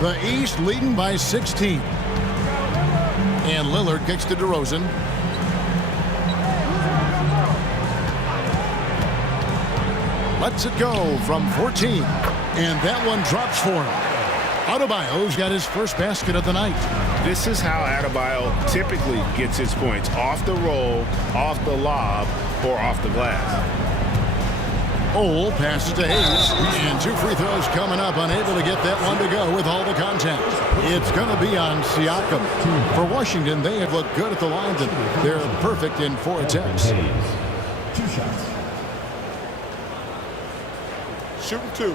The East leading by 16. And Lillard kicks to DeRozan. Lets it go from 14. And that one drops for him. Adebayo's got his first basket of the night. This is how Adebayo typically gets his points. Off the roll, off the lob, or off the glass. Ole passes to Hayes, and 2 free throws coming up, unable to get that one to go with all the contact. It's going to be on Siakam. For Washington, they have looked good at the line, and they're perfect in 4 attempts. 2 shots. Shooting 2.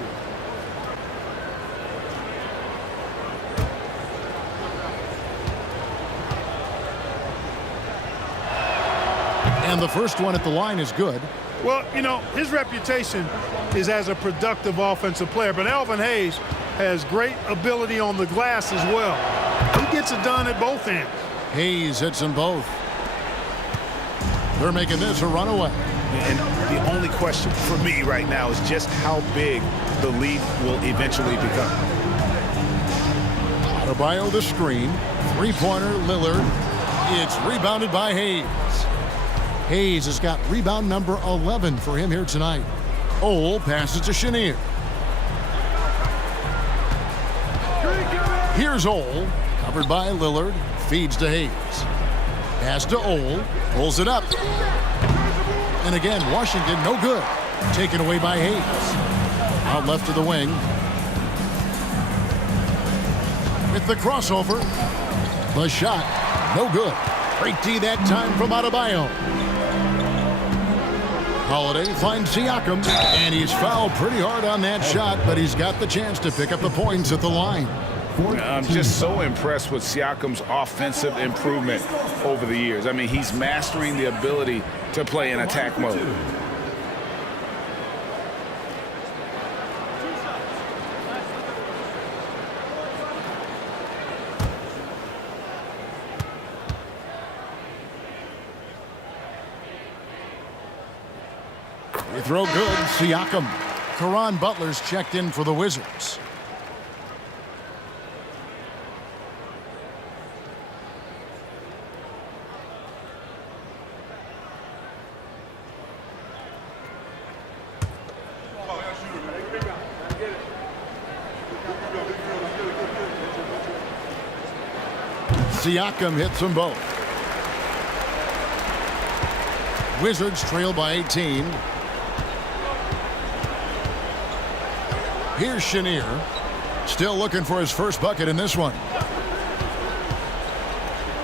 And the first one at the line is good. Well, you know, his reputation is as a productive offensive player, but Elvin Hayes has great ability on the glass as well. He gets it done at both ends. Hayes hits them both. They're making this a runaway. And the only question for me right now is just how big the lead will eventually become. Adebayo the screen. 3-pointer, Lillard. It's rebounded by Hayes. Hayes has got rebound number 11 for him here tonight. Ole passes to Chenier. Here's Ole, covered by Lillard, feeds to Hayes. Pass to Ole, pulls it up. And again, Washington no good. Taken away by Hayes. Out left to the wing. With the crossover. The shot, no good. Great D that time from Adebayo. Holiday finds Siakam, and he's fouled pretty hard on that shot, but he's got the chance to pick up the points at the line. I'm just so impressed with Siakam's offensive improvement over the years. I mean, he's mastering the ability to play in attack mode. Free throw good, Siakam. Caron Butler's checked in for the Wizards. Siakam hits them both. Wizards trail by 18. Here's Chenier. Still looking for his first bucket in this one.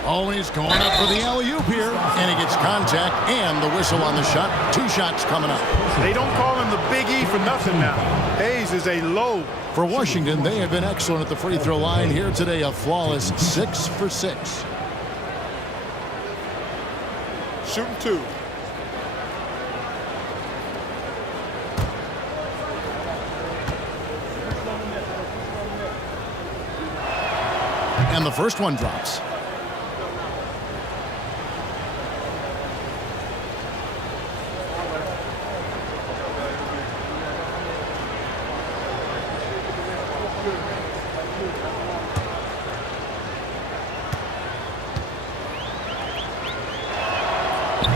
Always going up for the alley-oop here. And he gets contact and the whistle on the shot. 2 shots coming up. They don't call him the Big E for nothing now. Hayes is a load. For Washington, they have been excellent at the free throw line here today. A flawless 6 for 6. Shooting 2. And the first one drops.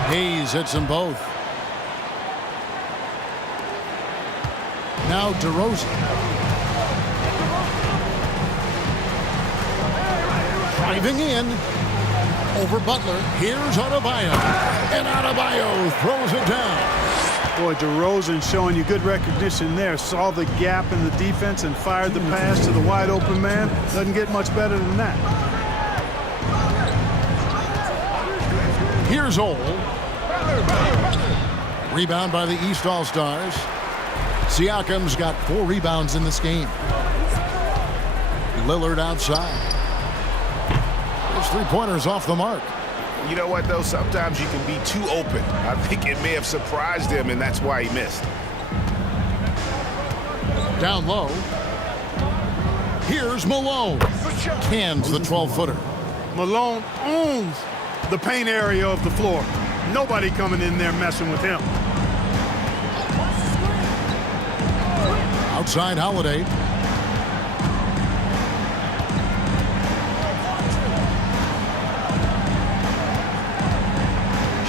Hayes hits them both. Now DeRozan. Driving in. Over Butler. Here's Adebayo. And Adebayo throws it down. Boy, DeRozan showing you good recognition there. Saw the gap in the defense and fired the pass to the wide open man. Doesn't get much better than that. Here's Ole. Rebound by the East All-Stars. Siakam's got 4 rebounds in this game. Lillard outside. His 3-pointer's off the mark. You know what, though? Sometimes you can be too open. I think it may have surprised him, and that's why he missed. Down low. Here's Malone. Cans the 12-footer. Malone owns the paint area of the floor. Nobody coming in there messing with him. Outside Holiday.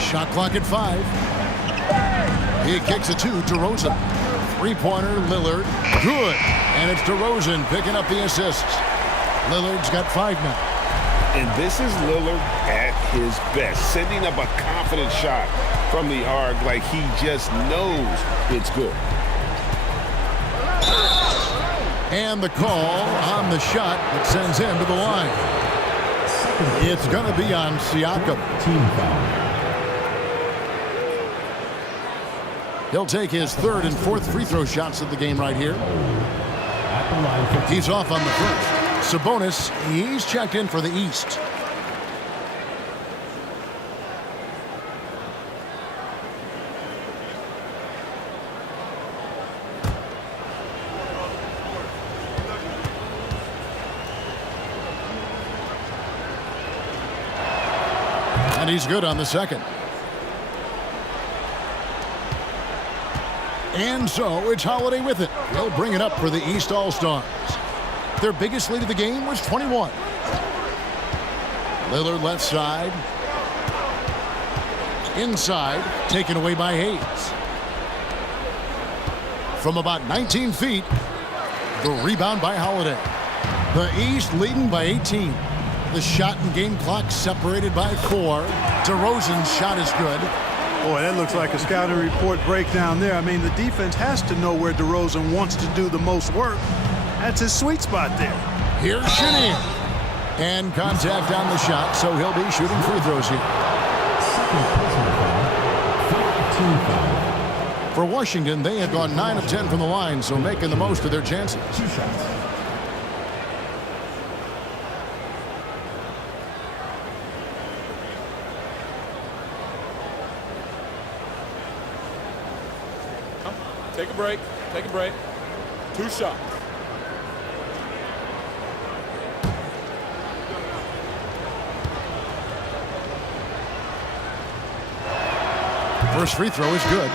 Shot clock at 5. He kicks it to DeRozan. 3-pointer, Lillard. Good. And it's DeRozan picking up the assists. Lillard's got 5 now. And this is Lillard at his best, sending up a confident shot from the arc like he just knows it's good. And the call on the shot that sends him to the line. It's going to be on Siakam. Team foul. He'll take his third and fourth free throw shots of the game right here. At the line for He's off on the first. Sabonis, he's checked in for the East. And he's good on the second. And so it's Holiday with it. They'll bring it up for the East All-Stars. Their biggest lead of the game was 21. Lillard left side. Inside, taken away by Hayes. From about 19 feet, the rebound by Holiday. The East leading by 18. The shot and game clock separated by 4. DeRozan's shot is good. Boy, that looks like a scouting report breakdown there. I mean, the defense has to know where DeRozan wants to do the most work. That's his sweet spot there. Here's Chenier. And contact on the shot, so he'll be shooting free throws here. second personal foul. Team foul. For Washington, they had gone 9 of 10 from the line, so making the most of their chances. 2 shots. Take a break. Take a break. 2 shots. First free throw is good.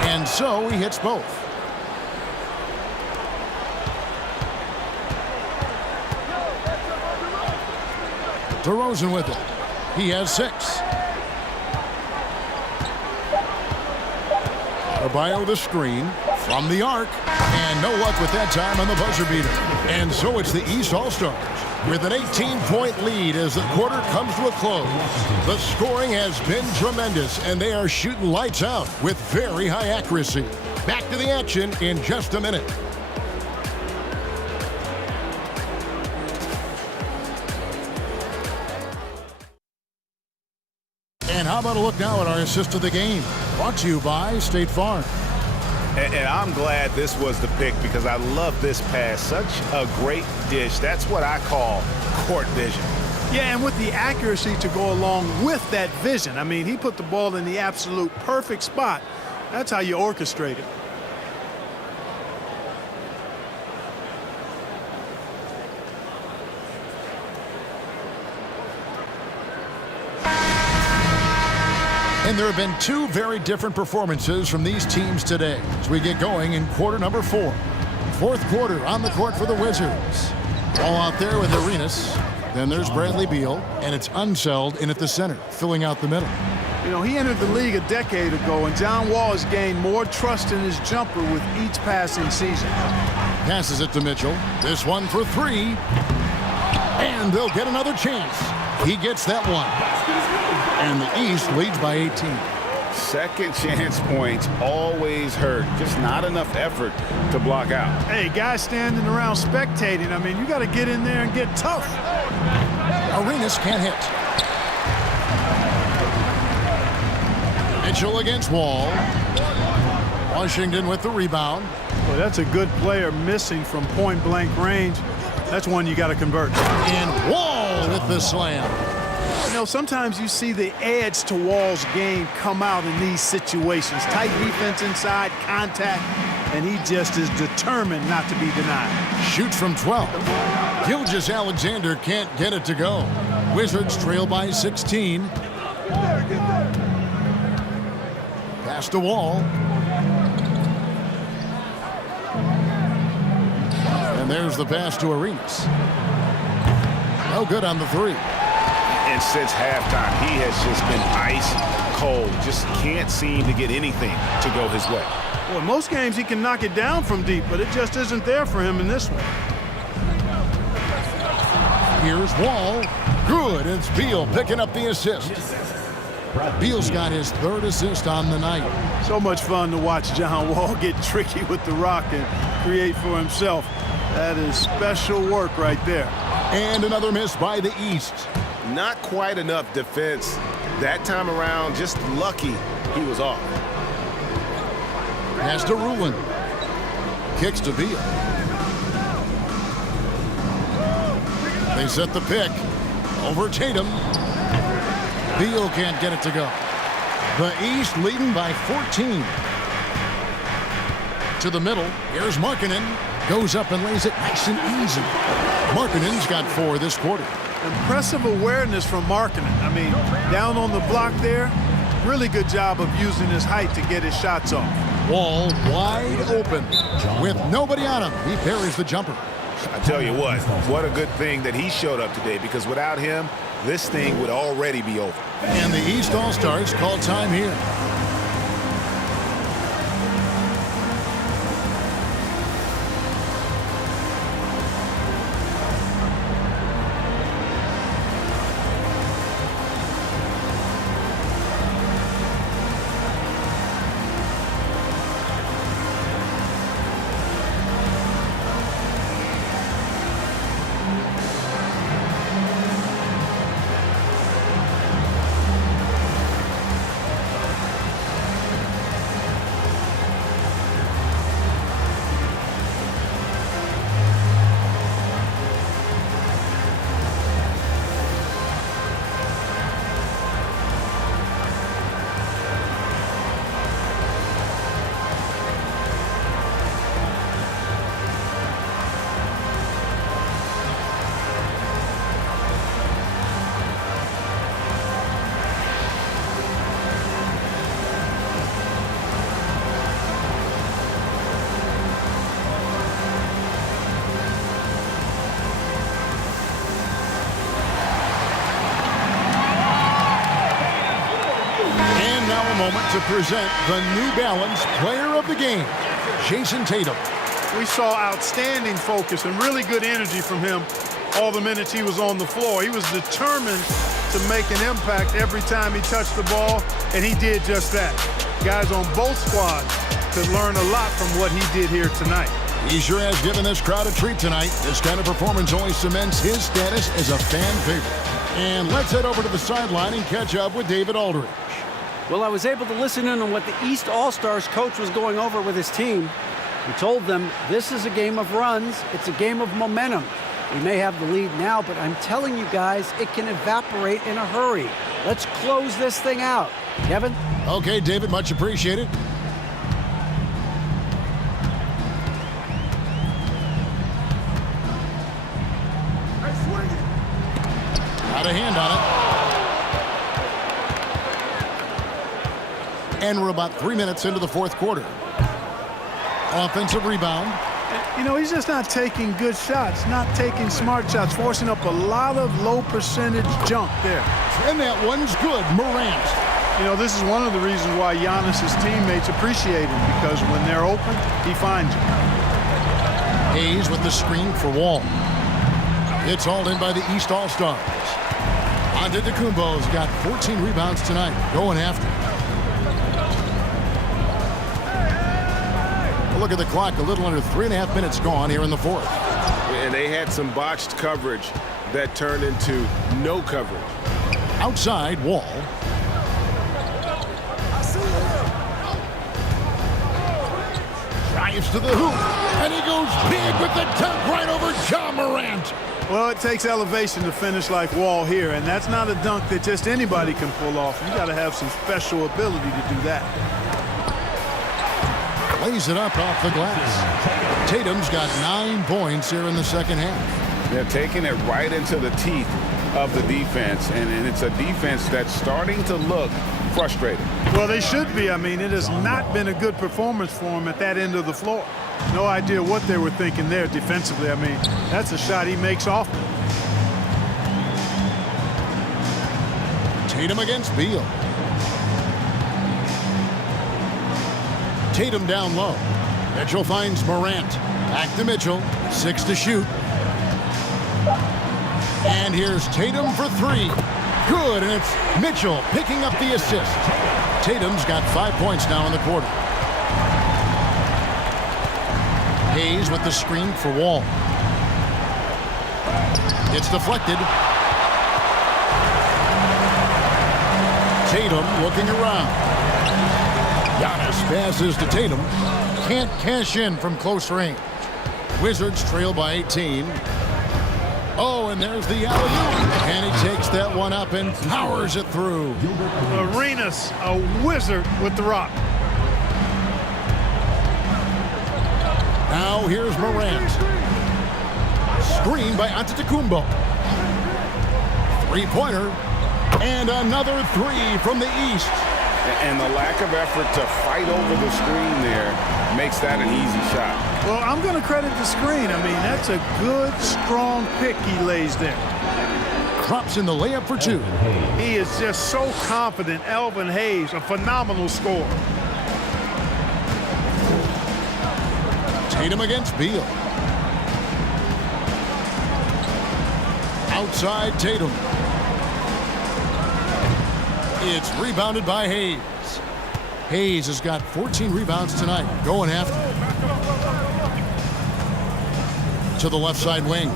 And so he hits both. DeRozan with it. He has 6. Adebayo the screen from the arc. And no luck with that time on the buzzer beater. And so it's the East All-Stars with an 18-point lead as the quarter comes to a close. The scoring has been tremendous, and they are shooting lights out with very high accuracy. Back to the action in just a minute. And how about a look now at our assist of the game? Brought to you by State Farm. And I'm glad this was the pick because I love this pass. Such a great dish. That's what I call court vision. Yeah, and with the accuracy to go along with that vision. I mean, he put the ball in the absolute perfect spot. That's how you orchestrate it. And there have been 2 very different performances from these teams today as we get going in quarter number 4. Fourth quarter on the court for the Wizards. All out there with Arenas. Then there's Bradley Beal, and it's Unseld in at the center, filling out the middle. You know, he entered the league a decade ago, and John Wall has gained more trust in his jumper with each passing season. Passes it to Mitchell. This one for 3. And they'll get another chance. He gets that one. And the East leads by 18. Second chance points always hurt. Just not enough effort to block out. Hey, guys standing around spectating, I mean, you got to get in there and get tough. Arenas can't hit. Mitchell against Wall. Washington with the rebound. Well, that's a good player missing from point-blank range. That's one you got to convert. And Wall with the slam. You know, sometimes you see the edge to Wall's game come out in these situations. Tight defense inside, contact, and he just is determined not to be denied. Shoots from 12. Gilgeous-Alexander can't get it to go. Wizards trail by 16. Pass to Wall. And there's the pass to Arenas. No good on the three. And since halftime, he has just been ice cold. Just can't seem to get anything to go his way. Well, in most games he can knock it down from deep, but it just isn't there for him in this one. Here's Wall. Good. It's Beal picking up the assist. Beal's got his third assist on the night. So much fun to watch John Wall get tricky with the rock and create for himself. That is special work right there. And another miss by the East. Not quite enough defense that time around. Just lucky he was off. Pass to Rulin. Kicks to Beal. They set the pick. Over Tatum. Beal can't get it to go. The East leading by 14. To the middle. Here's Markkanen. Goes up and lays it nice and easy. Markkanen's got 4 this quarter. Impressive awareness from Markkanen. I mean, down on the block there, really good job of using his height to get his shots off. Wall wide open. With nobody on him, he parries the jumper. I tell you what a good thing that he showed up today, because without him, this thing would already be over. And the East All-Stars call time here. To present the New Balance Player of the Game, Jason Tatum. We saw outstanding focus and really good energy from him all the minutes he was on the floor. He was determined to make an impact every time he touched the ball, and he did just that. Guys on both squads could learn a lot from what he did here tonight. He sure has given this crowd a treat tonight. This kind of performance only cements his status as a fan favorite. And let's head over to the sideline and catch up with David Aldridge. Well, I was able to listen in on what the East All-Stars coach was going over with his team. He told them this is a game of runs. It's a game of momentum. We may have the lead now, but I'm telling you guys, it can evaporate in a hurry. Let's close this thing out. Kevin? Okay, David, much appreciated. Got a hand on it. And we're about 3 minutes into the fourth quarter. Offensive rebound. You know, he's just not taking good shots, not taking smart shots, forcing up a lot of low percentage junk there. And that one's good. Morant. You know, this is one of the reasons why Giannis' teammates appreciate him, because when they're open, he finds them. Hayes with the screen for Wall. It's hauled in by the East All-Stars. Antetokounmpo's got 14 rebounds tonight, going after. Look at the clock, a little under 3.5 minutes gone here in the fourth. And they had some botched coverage that turned into no coverage. Outside, Wall. Drives to the hoop, and he goes big with the dunk right over John Morant. Well, it takes elevation to finish like Wall here, and that's not a dunk that just anybody can pull off. You got to have some special ability to do that. Lays it up off the glass. Tatum's got 9 points here in the second half. They're taking it right into the teeth of the defense, and it's a defense that's starting to look frustrated. Well, they should be. I mean, it has not been a good performance for them at that end of the floor. No idea what they were thinking there defensively. I mean, that's a shot he makes often. Tatum against Beal. Tatum down low. Mitchell finds Morant. Back to Mitchell. 6 to shoot. And here's Tatum for 3. Good, and it's Mitchell picking up the assist. Tatum's got 5 points now in the quarter. Hayes with the screen for Wall. It's deflected. Tatum looking around. Giannis passes to Tatum. Can't cash in from close range. Wizards trail by 18. Oh, and there's the alley-oop. And he takes that one up and powers it through. Arenas, a wizard with the rock. Now here's Morant. Screen by Antetokounmpo. Three-pointer. And another 3 from the East. And the lack of effort to fight over the screen there makes that an easy shot. Well, I'm going to credit the screen. I mean, that's a good, strong pick he lays there. Drops in the layup for 2. He is just so confident. Elvin Hayes, a phenomenal scorer. Tatum against Beal. Outside Tatum. It's rebounded by Hayes. Hayes has got 14 rebounds tonight. Going after it. To the left side wing.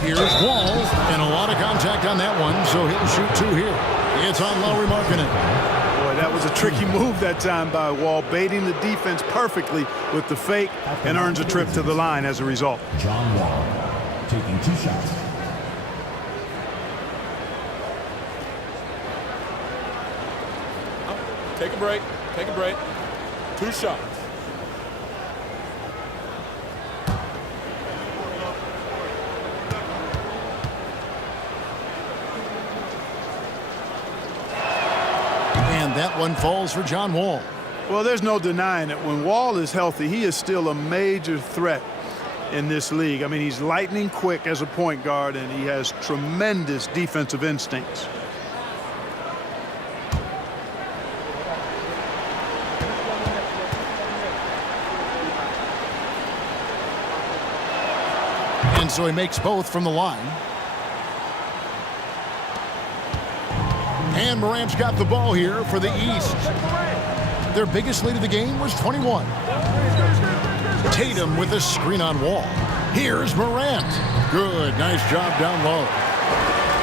Here's Wall, and a lot of contact on that one, so he'll shoot 2 here. It's on Lowry Markkanen. Boy, that was a tricky move that time by Wall, baiting the defense perfectly with the fake, and earns a trip to the line as a result. John Wall taking 2 shots. Take a break. Take a break. 2 shots. And that one falls for John Wall. Well, there's no denying it. When Wall is healthy, he is still a major threat in this league. I mean, he's lightning quick as a point guard, and he has tremendous defensive instincts. And so he makes both from the line. And Morant's got the ball here for the East. Their biggest lead of the game was 21. Tatum with a screen on Wall. Here's Morant. Good, nice job down low.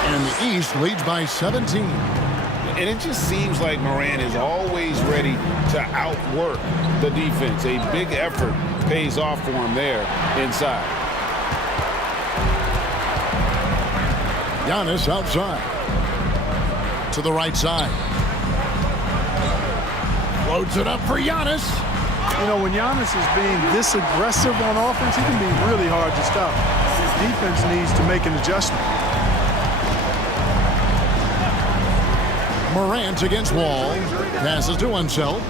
And the East leads by 17. And it just seems like Morant is always ready to outwork the defense. A big effort pays off for him there inside. Giannis outside. To the right side. Loads it up for Giannis. You know, when Giannis is being this aggressive on offense, he can be really hard to stop. His defense needs to make an adjustment. Morant against Wall. Passes to Unseld.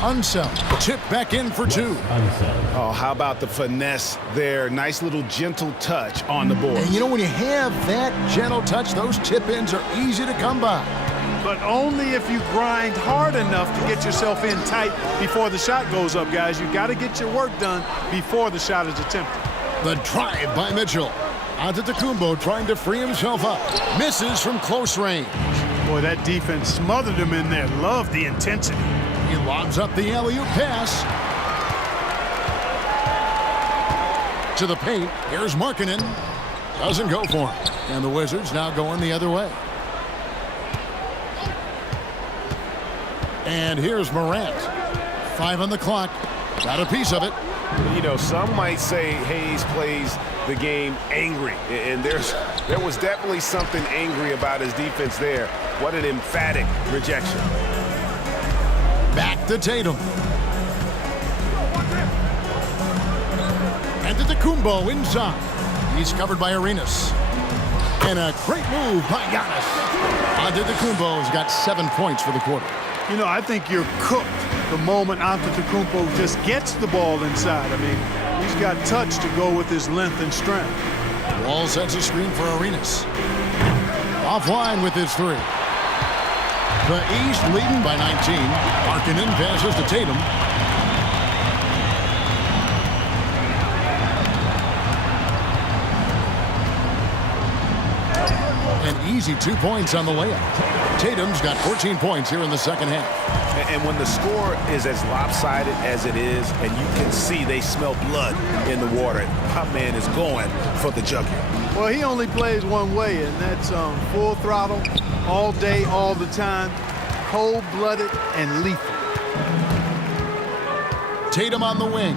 Unseld. Tip back in for 2. Oh, how about the finesse there? Nice little gentle touch on the board. And you know, when you have that gentle touch, those tip-ins are easy to come by. But only if you grind hard enough to get yourself in tight before the shot goes up, guys. You got to get your work done before the shot is attempted. The drive by Mitchell. Antetokounmpo trying to free himself up. Misses from close range. Boy, that defense smothered him in there. Love the intensity. He lobs up the alley-oop pass. To the paint. Here's Markkanen. Doesn't go for him. And the Wizards now going the other way. And here's Morant. 5 on the clock. Got a piece of it. You know, some might say Hayes plays the game angry. And there was definitely something angry about his defense there. What an emphatic rejection. Back to Tatum. Antetokounmpo inside. He's covered by Arenas. And a great move by Giannis. Antetokounmpo's got 7 points for the quarter. You know, I think you're cooked the moment Antetokounmpo just gets the ball inside. I mean, he's got touch to go with his length and strength. Wall sets a screen for Arenas. Offline with his 3. The East leading by 19. Markkanen passes to Tatum. An easy 2 points on the layup. Tatum's got 14 points here in the second half. And when the score is as lopsided as it is, and you can see they smell blood in the water, my man is going for the jugular. Well, he only plays one way, and that's full throttle, all day, all the time, cold-blooded and lethal. Tatum on the wing.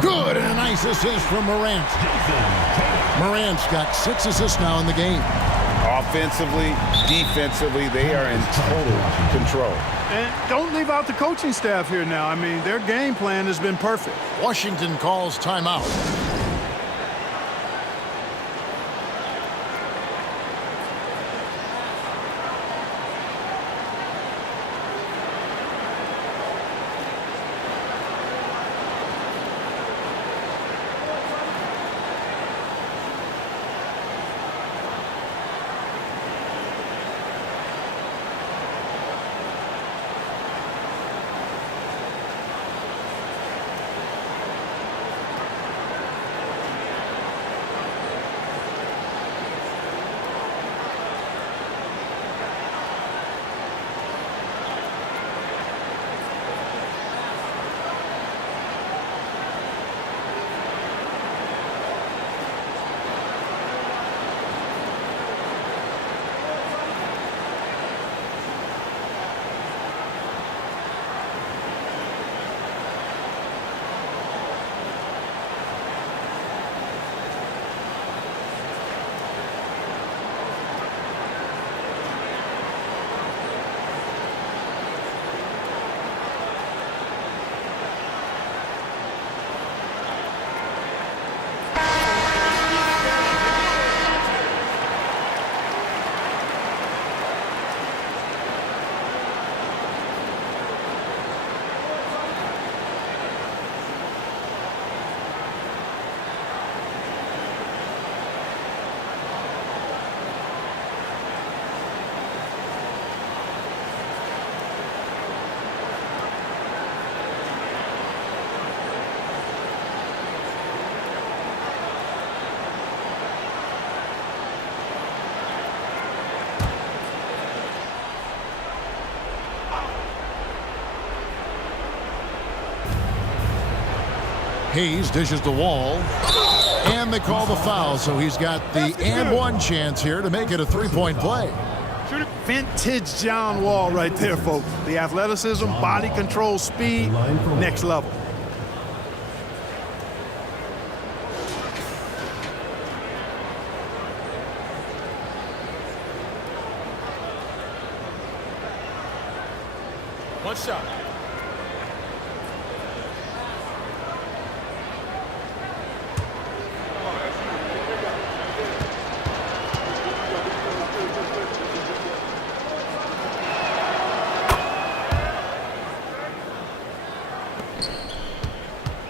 Good, and a nice assist from Morant. Morant's got 6 assists now in the game. Offensively, defensively, they are in total control. And don't leave out the coaching staff here now. I mean, their game plan has been perfect. Washington calls timeout. Hayes dishes the Wall. And they call the foul, so he's got the and one chance here to make it a 3-point play. Vintage John Wall right there, folks. The athleticism, body control, speed, next level. One shot.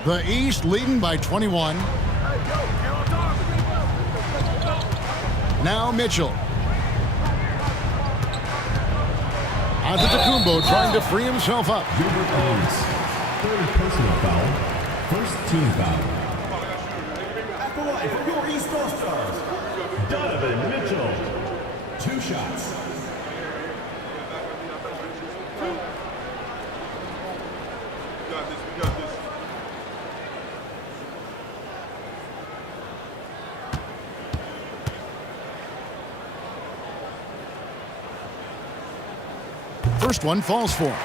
The East leading by 21. Now Mitchell. Antetokounmpo trying to free himself up. Third personal foul. First team foul. At the line for your East All-Stars, Donovan Mitchell. 2 shots. We got this. First one falls for him.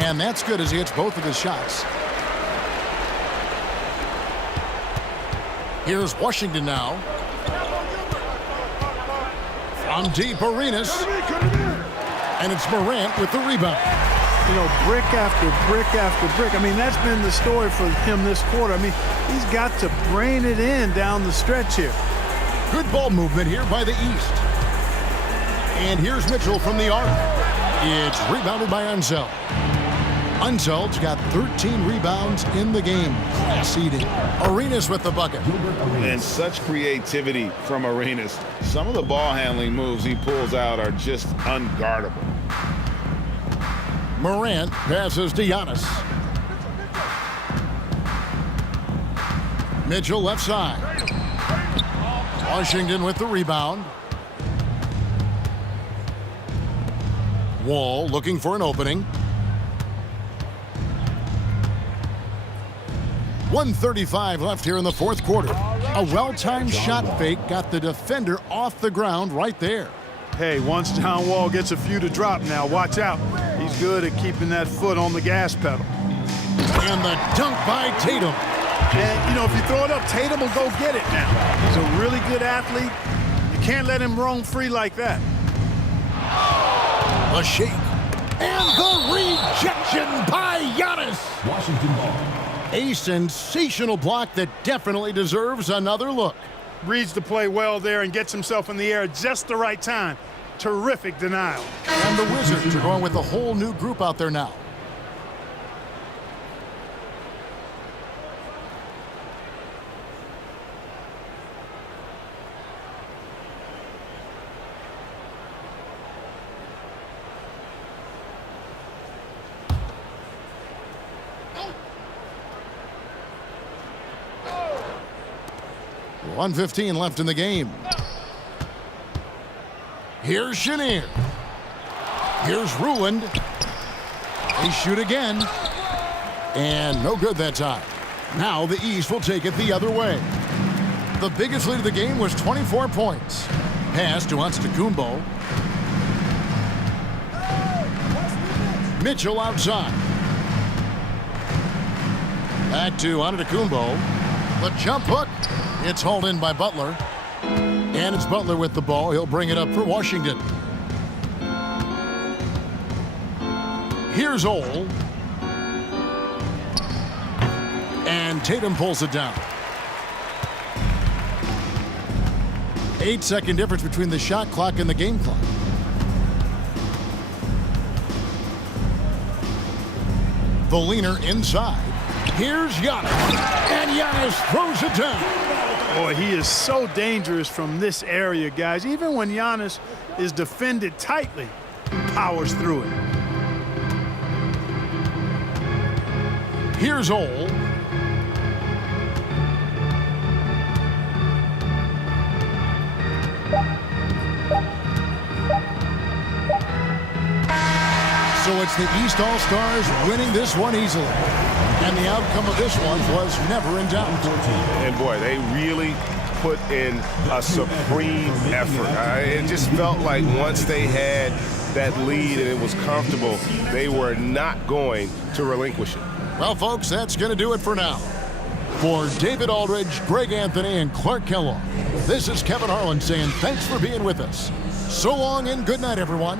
And that's good as he hits both of his shots. Here's Washington now. From deep, Arenas. And it's Morant with the rebound. You know, brick after brick after brick. I mean, that's been the story for him this quarter. I mean, he's got to brain it in down the stretch here. Good ball movement here by the East. And here's Mitchell from the arc. It's rebounded by Unseld. Unseld's got 13 rebounds in the game. Class eating. Arenas with the bucket. And such creativity from Arenas. Some of the ball handling moves he pulls out are just unguardable. Morant passes to Giannis. Mitchell left side. Washington with the rebound. Wall looking for an opening. 1:35 left here in the fourth quarter. A well-timed shot fake got the defender off the ground right there. Hey, once John Wall gets a few to drop now, watch out. He's good at keeping that foot on the gas pedal. And the dunk by Tatum. And, you know, if you throw it up, Tatum will go get it now. He's a really good athlete. You can't let him roam free like that. The shake. And the rejection by Giannis. Washington ball. A sensational block that definitely deserves another look. Reads the play well there and gets himself in the air at just the right time. Terrific denial. And the Wizards are going with a whole new group out there now. .115 left in the game. Here's Chenier. Here's Ruland. They shoot again. And no good that time. Now the East will take it the other way. The biggest lead of the game was 24 points. Pass to Antetokounmpo. Mitchell outside. Back to Antetokounmpo. The jump hook. It's hauled in by Butler. And it's Butler with the ball. He'll bring it up for Washington. Here's Ole. And Tatum pulls it down. 8-second difference between the shot clock and the game clock. The leaner inside. Here's Giannis. And Giannis throws it down. Boy, he is so dangerous from this area, guys. Even when Giannis is defended tightly, he powers through it. Here's Ole. So it's the East All-Stars winning this one easily. And the outcome of this one was never in doubt. And boy, they really put in a supreme effort. It just felt like once they had that lead and it was comfortable, they were not going to relinquish it. Well, folks, that's going to do it for now. For David Aldridge, Greg Anthony, and Clark Kellogg, this is Kevin Harlan saying thanks for being with us. So long and good night, everyone.